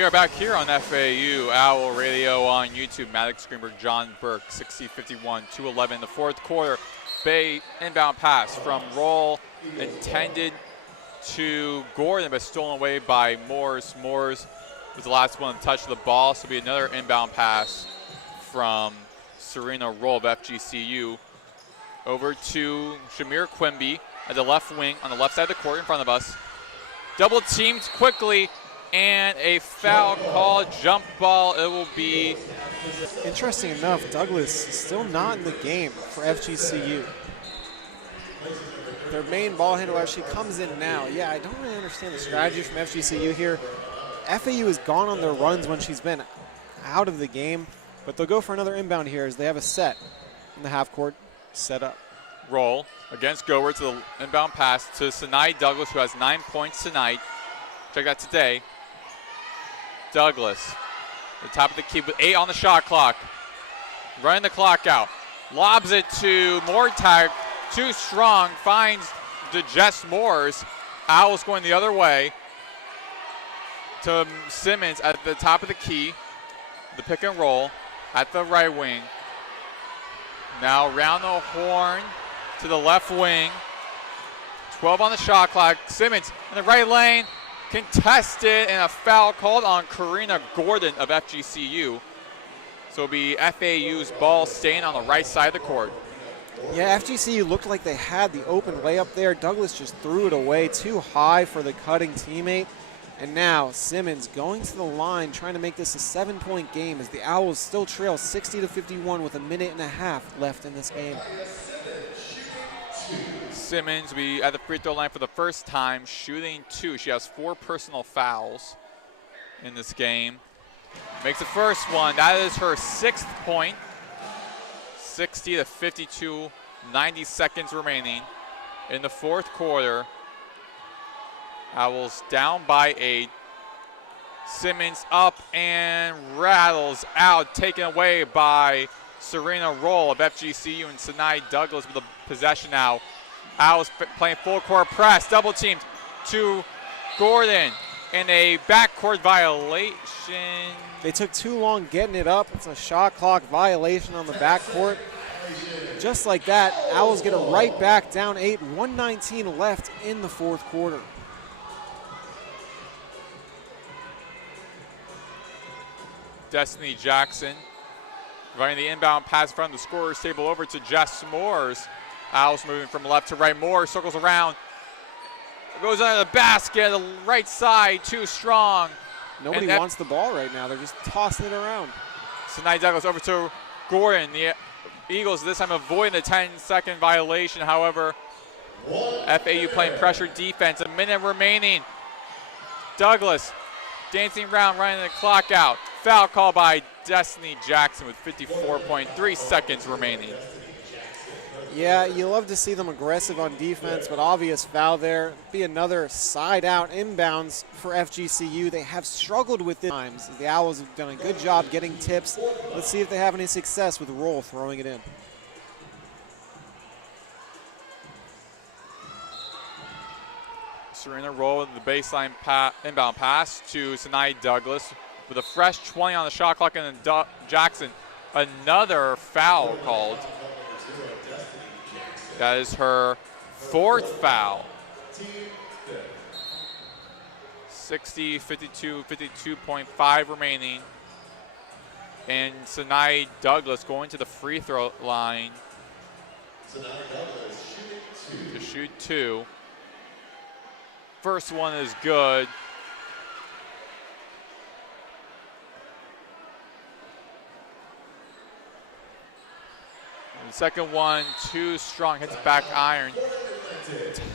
We are back here on FAU Owl Radio on YouTube. Maddox, Greenberg, John Burke, 60-51, 2:11 in the fourth quarter. Bay inbound pass from Roll, intended to Gordon, but stolen away by Moores. Moores was the last one to touch the ball, so it'll be another inbound pass from Serena Roll of FGCU over to Shamir Quimby at the left wing on the left side of the court in front of us. Double teamed quickly, and a foul call, jump ball. It will be. Interesting enough, Douglas is still not in the game for FGCU. Their main ball handler actually comes in now. Yeah, I don't really understand the strategy from FGCU here. FAU has gone on their runs when she's been out of the game, but they'll go for another inbound here as they have a set in the half court set up. Roll against Goward to the inbound pass to Sinai Douglas, who has 9 points tonight. Check that today. Douglas, the top of the key with 8 on the shot clock. Running the clock out. Lobs it to Mortag. Too strong. Finds DeJess Moores. Owls going the other way to Simmons at the top of the key. The pick and roll at the right wing. Now round the horn to the left wing. 12 on the shot clock. Simmons in the right lane. Contested, and a foul called on Karina Gordon of FGCU. So it'll be FAU's ball staying on the right side of the court. Yeah, FGCU looked like they had the open layup there. Douglas just threw it away too high for the cutting teammate. And now Simmons going to the line, trying to make this a 7-point game as the Owls still trail 60-51 with a minute and a half left in this game. Simmons will be at the free throw line for the first time, shooting 2. She has 4 personal fouls in this game. Makes the first one. That is her 6th point. 60-52, 90 seconds remaining in the fourth quarter. Owls down by 8. Simmons up and rattles out, taken away by Serena Roll of FGCU, and Sinai Douglas with the possession now. Owls playing full court press, double teamed to Gordon, and a backcourt violation. They took too long getting it up. It's a shot clock violation on the backcourt. Just like that, Owls get it right back down 8, 1:19 left in the fourth quarter. Destiny Jackson running the inbound pass from the scorer's table over to Jess Moores. Owls moving from left to right. Moore circles around. Goes under the basket, the right side, too strong. Nobody wants the ball right now. They're just tossing it around. Sinai Douglas over to Gordon. The Eagles this time avoiding the 10-second violation. However, FAU playing pressure defense. A minute remaining. Douglas dancing around, running the clock out. Foul call by Destiny Jackson with 54.3 seconds remaining. Yeah, you love to see them aggressive on defense, but obvious foul there. Be another side out inbounds for FGCU. They have struggled with it times. The Owls have done a good job getting tips. Let's see if they have any success with Roll throwing it in. Serena Roll with the baseline inbound pass to Sinai Douglas with a fresh 20 on the shot clock, and then Jackson, another foul called. That is her 4th foul. 60, 52, 52.5 remaining. And Sinai Douglas going to the free throw line to shoot 2. First one is good. The second one, too strong, hits back iron.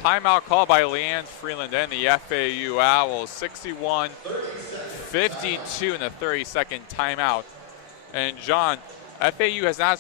Timeout called by Leanne Freeland and the FAU Owls. 61-52 in the 30-second timeout. And John, FAU has not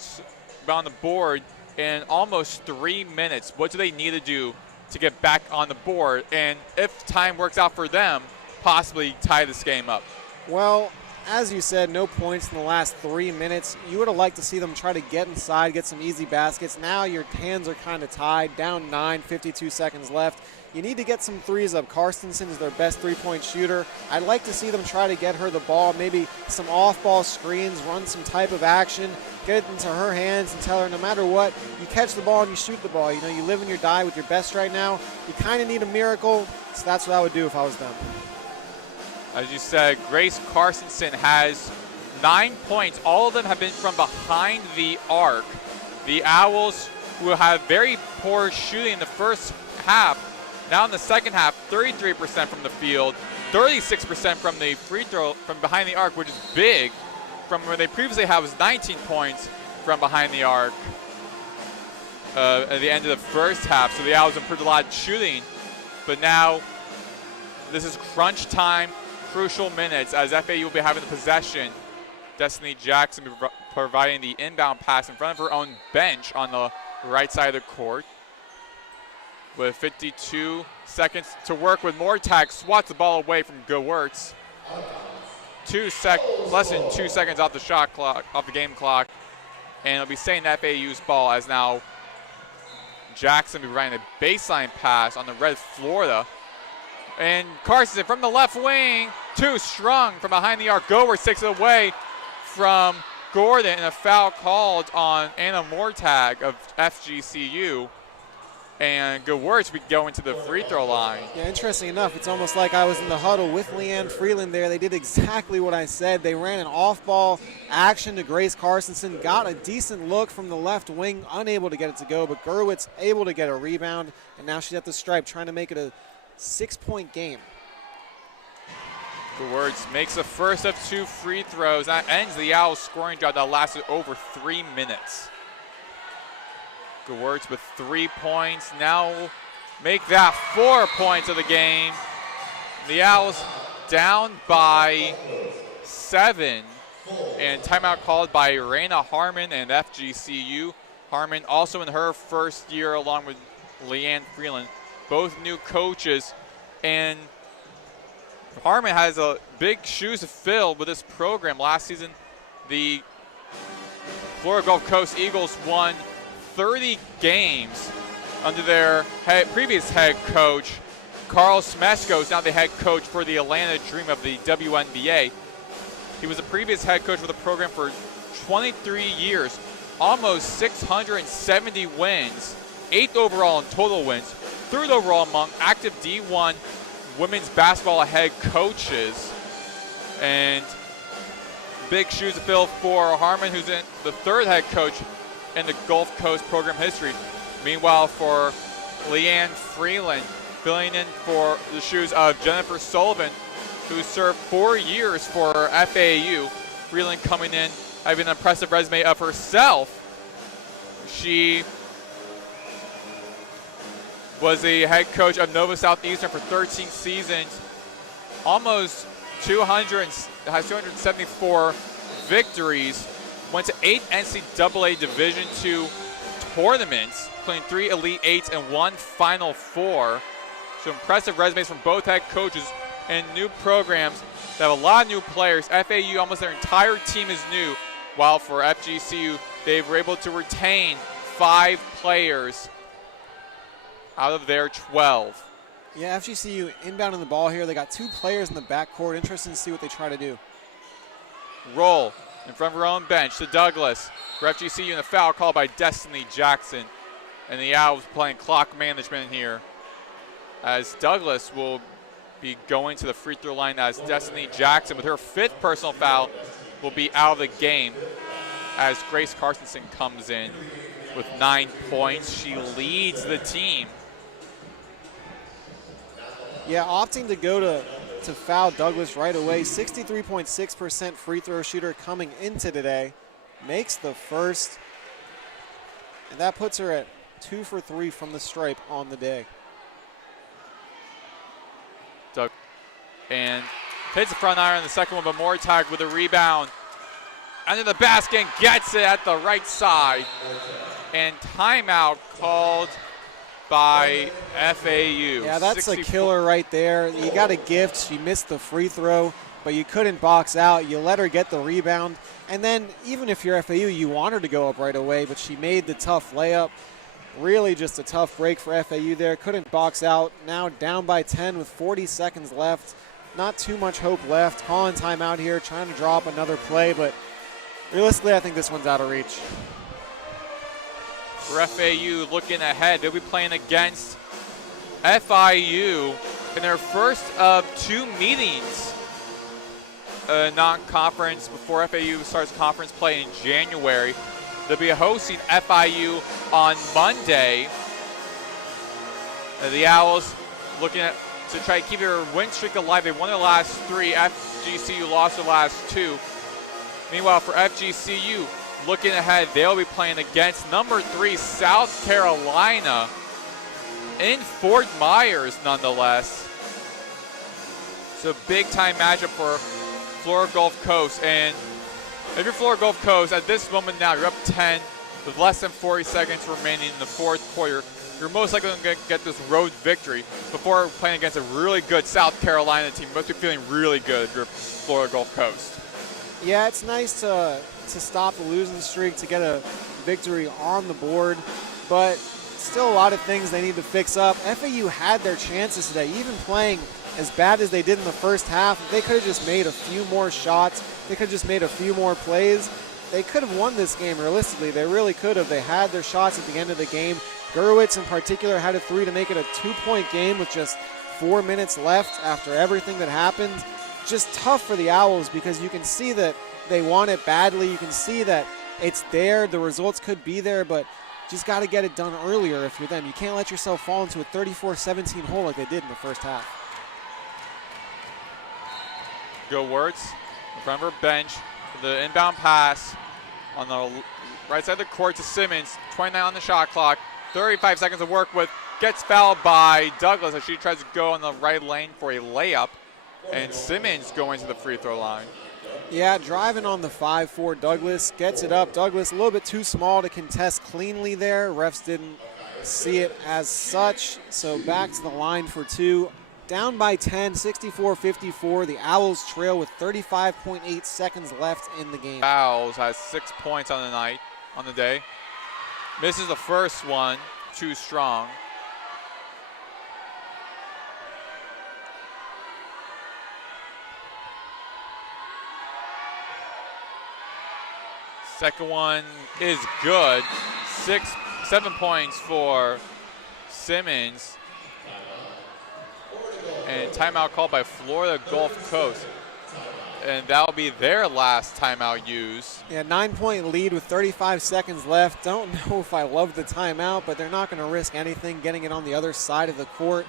been on the board in almost 3 minutes. What do they need to do to get back on the board? And if time works out for them, possibly tie this game up? Well, as you said, no points in the last 3 minutes. You would have liked to see them try to get inside, get some easy baskets. Now your hands are kind of tied, down 9, 52 seconds left. You need to get some threes up. Carstensen is their best three-point shooter. I'd like to see them try to get her the ball, maybe some off-ball screens, run some type of action, get it into her hands and tell her no matter what, you catch the ball and you shoot the ball. You know, you live and you die with your best right now. You kind of need a miracle, so that's what I would do if I was them. As you said, Grace Carstensen has 9 points. All of them have been from behind the arc. The Owls will have very poor shooting in the first half. Now in the second half, 33% from the field, 36% from the free throw from behind the arc, which is big. From where they previously had was 19 points from behind the arc at the end of the first half. So the Owls improved a lot shooting, but now this is crunch time. Crucial minutes as FAU will be having the possession. Destiny Jackson providing the inbound pass in front of her own bench on the right side of the court. With 52 seconds to work with Mortag, swats the ball away from Gewurz. Less than 2 seconds off the shot clock, off the game clock, and it'll be staying FAU's ball as now Jackson will be providing a baseline pass on the red Florida. And Carstensen from the left wing, too strong from behind the arc. Gewurz takes it away from Gordon, and a foul called on Anna Mortag of FGCU. And Gewurz would go into the free throw line. Yeah, interesting enough, it's almost like I was in the huddle with Leanne Freeland there. They did exactly what I said. They ran an off-ball action to Grace Carstensen, got a decent look from the left wing, unable to get it to go, but Gerwitz able to get a rebound, and now she's at the stripe trying to make it a 6-point game. Gewurz makes the first of 2 free throws. That ends the Owls scoring drought that lasted over 3 minutes. Gewurz with 3 points. Now make that 4 points of the game. The Owls down by 7. And timeout called by Raina Harmon and FGCU. Harmon also in her first year along with Leanne Freeland. Both new coaches, and Harmon has a big shoes to fill with this program. Last season, the Florida Gulf Coast Eagles won 30 games under their previous head coach. Carl Smesko is now the head coach for the Atlanta Dream of the WNBA. He was the previous head coach for the program for 23 years, almost 670 wins, 8th overall in total wins, 3rd overall among active D1 women's basketball head coaches. And big shoes to fill for Harmon, who's in the 3rd head coach in the Gulf Coast program history. Meanwhile, for Leanne Freeland, filling in for the shoes of Jennifer Sullivan, who served 4 years for FAU. Freeland coming in, having an impressive resume of herself. She was the head coach of Nova Southeastern for 13 seasons, almost has 274 victories, went to 8 NCAA Division II tournaments, including 3 Elite Eights and 1 Final Four. So impressive resumes from both head coaches and new programs that have a lot of new players. FAU, almost their entire team is new, while for FGCU, they were able to retain 5 players out of their 12. Yeah, FGCU inbounding the ball here. They got 2 players in the backcourt. Interesting to see what they try to do. Roll in front of her own bench to Douglas. For FGCU, and a foul called by Destiny Jackson. And the Owls playing clock management here, as Douglas will be going to the free throw line, as Destiny Jackson, with her 5th personal foul, will be out of the game as Grace Carstensen comes in with 9 points. She leads the team. Yeah, opting to go to foul Douglas right away. 63.6% free throw shooter coming into today. Makes the first, and that puts her at 2 for 3 from the stripe on the day. Doug, and hits the front iron on the second one, but Mortag with a rebound. Under the basket and gets it at the right side. And timeout called by FAU. Yeah, that's a killer right there. You got a gift. She missed the free throw. but you couldn't box out. You let her get the rebound. And then even if you're FAU, you want her to go up right away, but she made the tough layup. Really just a tough break for FAU there. Couldn't box out. Now down by 10 with 40 seconds left. Not too much hope left. Calling timeout here, trying to draw up another play, but realistically, I think this one's out of reach. For FAU, looking ahead, they'll be playing against FIU in their first of 2 meetings, non-conference, before FAU starts conference play in January. They'll be hosting FIU on Monday. The Owls looking to try to keep their win streak alive. They won their last 3. FGCU lost their last 2. Meanwhile, for FGCU, looking ahead, they'll be playing against number 3 South Carolina in Fort Myers, nonetheless. So big time matchup for Florida Gulf Coast. And if you're Florida Gulf Coast, at this moment now, you're up 10 with less than 40 seconds remaining in the 4th quarter. You're most likely going to get this road victory before playing against a really good South Carolina team. You must be feeling really good if you're Florida Gulf Coast. Yeah, it's nice to stop the losing streak, to get a victory on the board, but still a lot of things they need to fix up. FAU had their chances today, even playing as bad as they did in the first half. If they could have just made a few more shots, they could have just made a few more plays, they could have won this game realistically. They really could have. They had their shots at the end of the game. Gurwitz in particular had a 3 to make it a 2-point game with just 4 minutes left after everything that happened. Just tough for the Owls because you can see that they want it badly. You can see that it's there. The results could be there, but just got to get it done earlier if you're them. You can't let yourself fall into a 34-17 hole like they did in the first half. Go Wirtz in front of her bench for the inbound pass on the right side of the court to Simmons. 29 on the shot clock. 35 seconds to work with. Gets fouled by Douglas as she tries to go on the right lane for a layup. And Simmons going to the free throw line. Yeah, driving on the 5-4. Douglas gets it up. Douglas a little bit too small to contest cleanly there. Refs didn't see it as such. So back to the line for 2. Down by 10, 64-54. The Owls trail with 35.8 seconds left in the game. Owls has 6 points on the day. Misses the first one, too strong. Second one is good. 7 points for Simmons. And timeout called by Florida Gulf Coast. And that'll be their last timeout used. Yeah, 9-point lead with 35 seconds left. Don't know if I love the timeout, but they're not going to risk anything getting it on the other side of the court.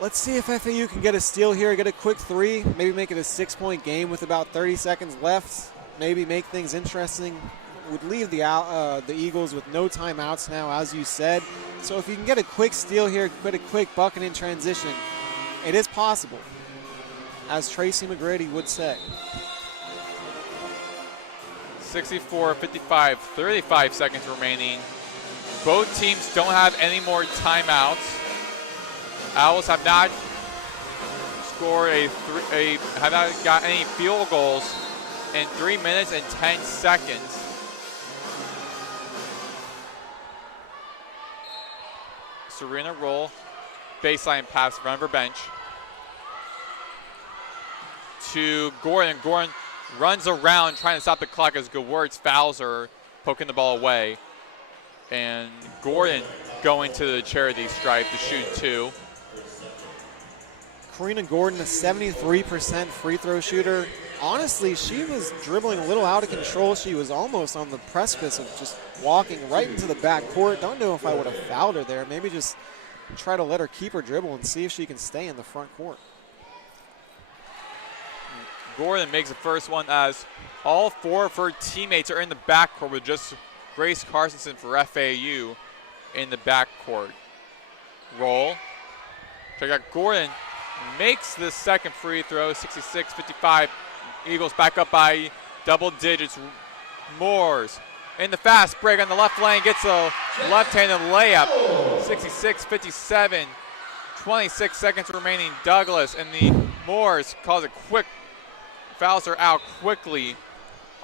Let's see if FAU can get a steal here, get a quick 3, maybe make it a 6-point game with about 30 seconds left. Maybe make things interesting. Would leave the Eagles with no timeouts now, as you said. So if you can get a quick steal here, get a quick bucket in transition, it is possible, as Tracy McGrady would say. 64-55, 35 seconds remaining. Both teams don't have any more timeouts. Owls have not scored have not got any field goals in 3 minutes and 10 seconds. Serena roll, baseline pass in front of her bench to Gordon. Gordon runs around trying to stop the clock as Gewurz fouls her, poking the ball away. And Gordon going to the charity stripe to shoot 2. Karina Gordon, a 73% free throw shooter. Honestly, she was dribbling a little out of control. She was almost on the precipice of just walking right into the backcourt. Don't know if I would have fouled her there. Maybe just try to let her keep her dribble and see if she can stay in the front court. Gordon makes the first one as all 4 of her teammates are in the backcourt with just Grace Carstensen for FAU in the backcourt. Roll. Check out Gordon makes the second free throw, 66-55. Eagles back up by double digits. Moores in the fast break on the left lane, gets a left-handed layup, 66-57. 26 seconds remaining. Douglas in the Morris calls it quick. Fouls her out quickly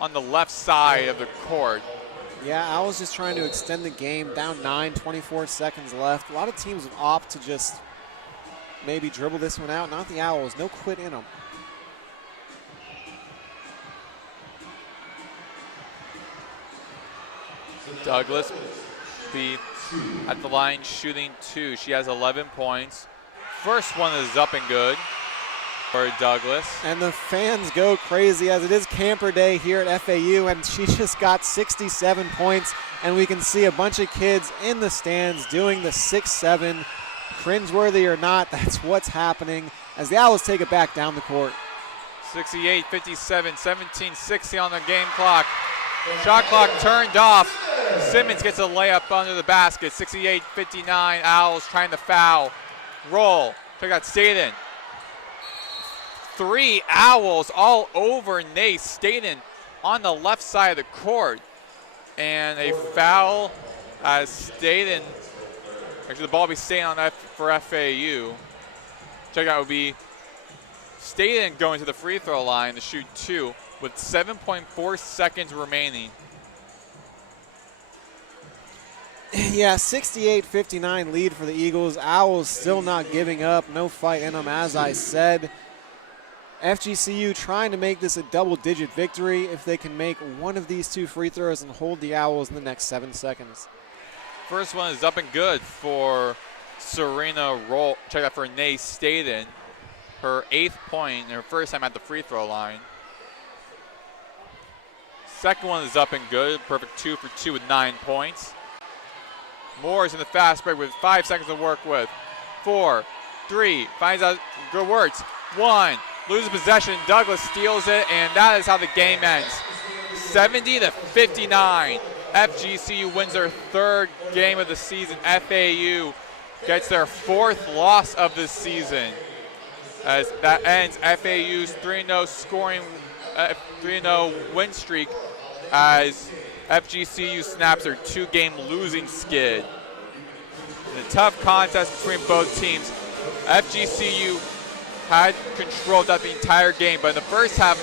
on the left side of the court. Yeah, Owls just trying to extend the game. Down 9, 24 seconds left. A lot of teams would opt to just maybe dribble this one out. Not the Owls. No quit in them. Douglas be at the line shooting 2. She has 11 points. First one is up and good for Douglas. And the fans go crazy as it is camper day here at FAU, and she just got 67 points, and we can see a bunch of kids in the stands doing the 6-7. Cringeworthy or not, that's what's happening as the Owls take it back down the court. 68-57, 17-60 on the game clock. Shot clock turned off. Simmons gets a layup under the basket. 68-59, Owls trying to foul. Roll. Check out Staten. 3 Owls all over Nate Staten on the left side of the court. And a foul as Staten, actually the ball will be staying on for FAU. Check out would be Staten going to the free throw line to shoot 2 with 7.4 seconds remaining. Yeah, 68-59 lead for the Eagles. Owls still not giving up. No fight in them, as I said. FGCU trying to make this a double-digit victory if they can make one of these 2 free throws and hold the Owls in the next 7 seconds. First one is up and good for Serena Roll. Check out for Nay Staten. Her 8th point, her first time at the free throw line. Second one is up and good. Perfect 2 for 2 with 9 points. Moore's in the fast break with 5 seconds to work with. 4, 3, finds out, good works. 1, loses possession. Douglas steals it, and that is how the game ends. 70-59. FGCU wins their 3rd game of the season. FAU gets their 4th loss of the season. As that ends FAU's 3-0 scoring, 3-0 win streak as FGCU snaps their 2-game losing skid. In a tough contest between both teams, FGCU had control throughout the entire game, but in the first half,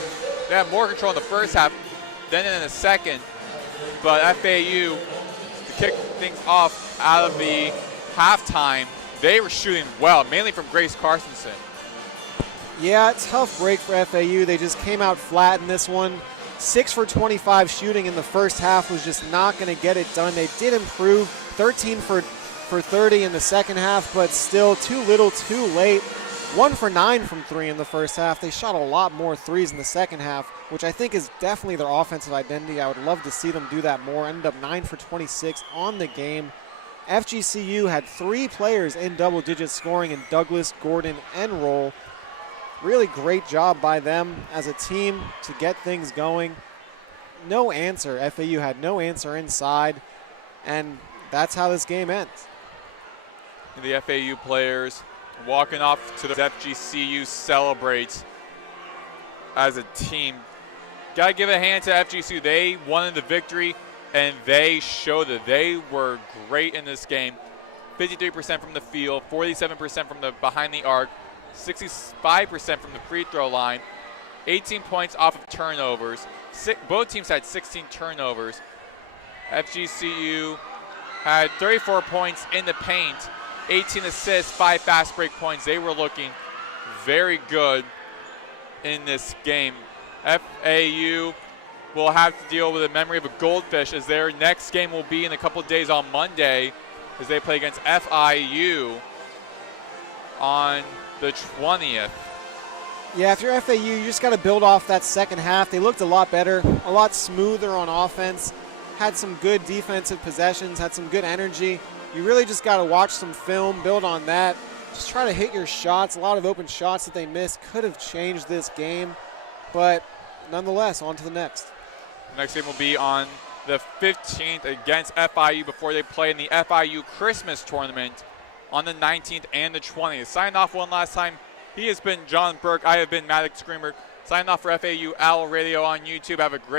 they had more control in the first half than in the second. But FAU, to kick things off out of the halftime, they were shooting well, mainly from Grace Carstensen. Yeah, tough break for FAU. They just came out flat in this one. 6 for 25 shooting in the first half was just not going to get it done. They did improve, 13 for 30 in the second half, but still too little, too late. 1 for 9 from 3 in the first half. They shot a lot more threes in the second half, which I think is definitely their offensive identity. I would love to see them do that more. Ended up 9 for 26 on the game. FGCU had 3 players in double-digit scoring in Douglas, Gordon, and Roll. Really great job by them as a team to get things going. No answer. FAU had no answer inside, and that's how this game ends. The FAU players walking off to the FGCU celebrates as a team. Got to give a hand to FGCU. They wanted the victory, and they showed that they were great in this game. 53% from the field, 47% from the behind the arc, 65% from the free throw line, 18 points off of turnovers. Both teams had 16 turnovers. FGCU had 34 points in the paint, 18 assists, 5 fast break points. They were looking very good in this game. FAU will have to deal with the memory of a goldfish as their next game will be in a couple of days on Monday as they play against FIU on the 20th. Yeah, if you're FAU, you just got to build off that second half. They looked a lot better, a lot smoother on offense, had some good defensive possessions, had some good energy. You really just got to watch some film, build on that. Just try to hit your shots. A lot of open shots that they missed could have changed this game, but nonetheless, on to the next. The next game will be on the 15th against FIU before they play in the FIU Christmas tournament on the 19th and the 20th. Signing off one last time. He has been John Burke. I have been Maddox Greenberg. Signing off for FAU Owl Radio on YouTube. Have a great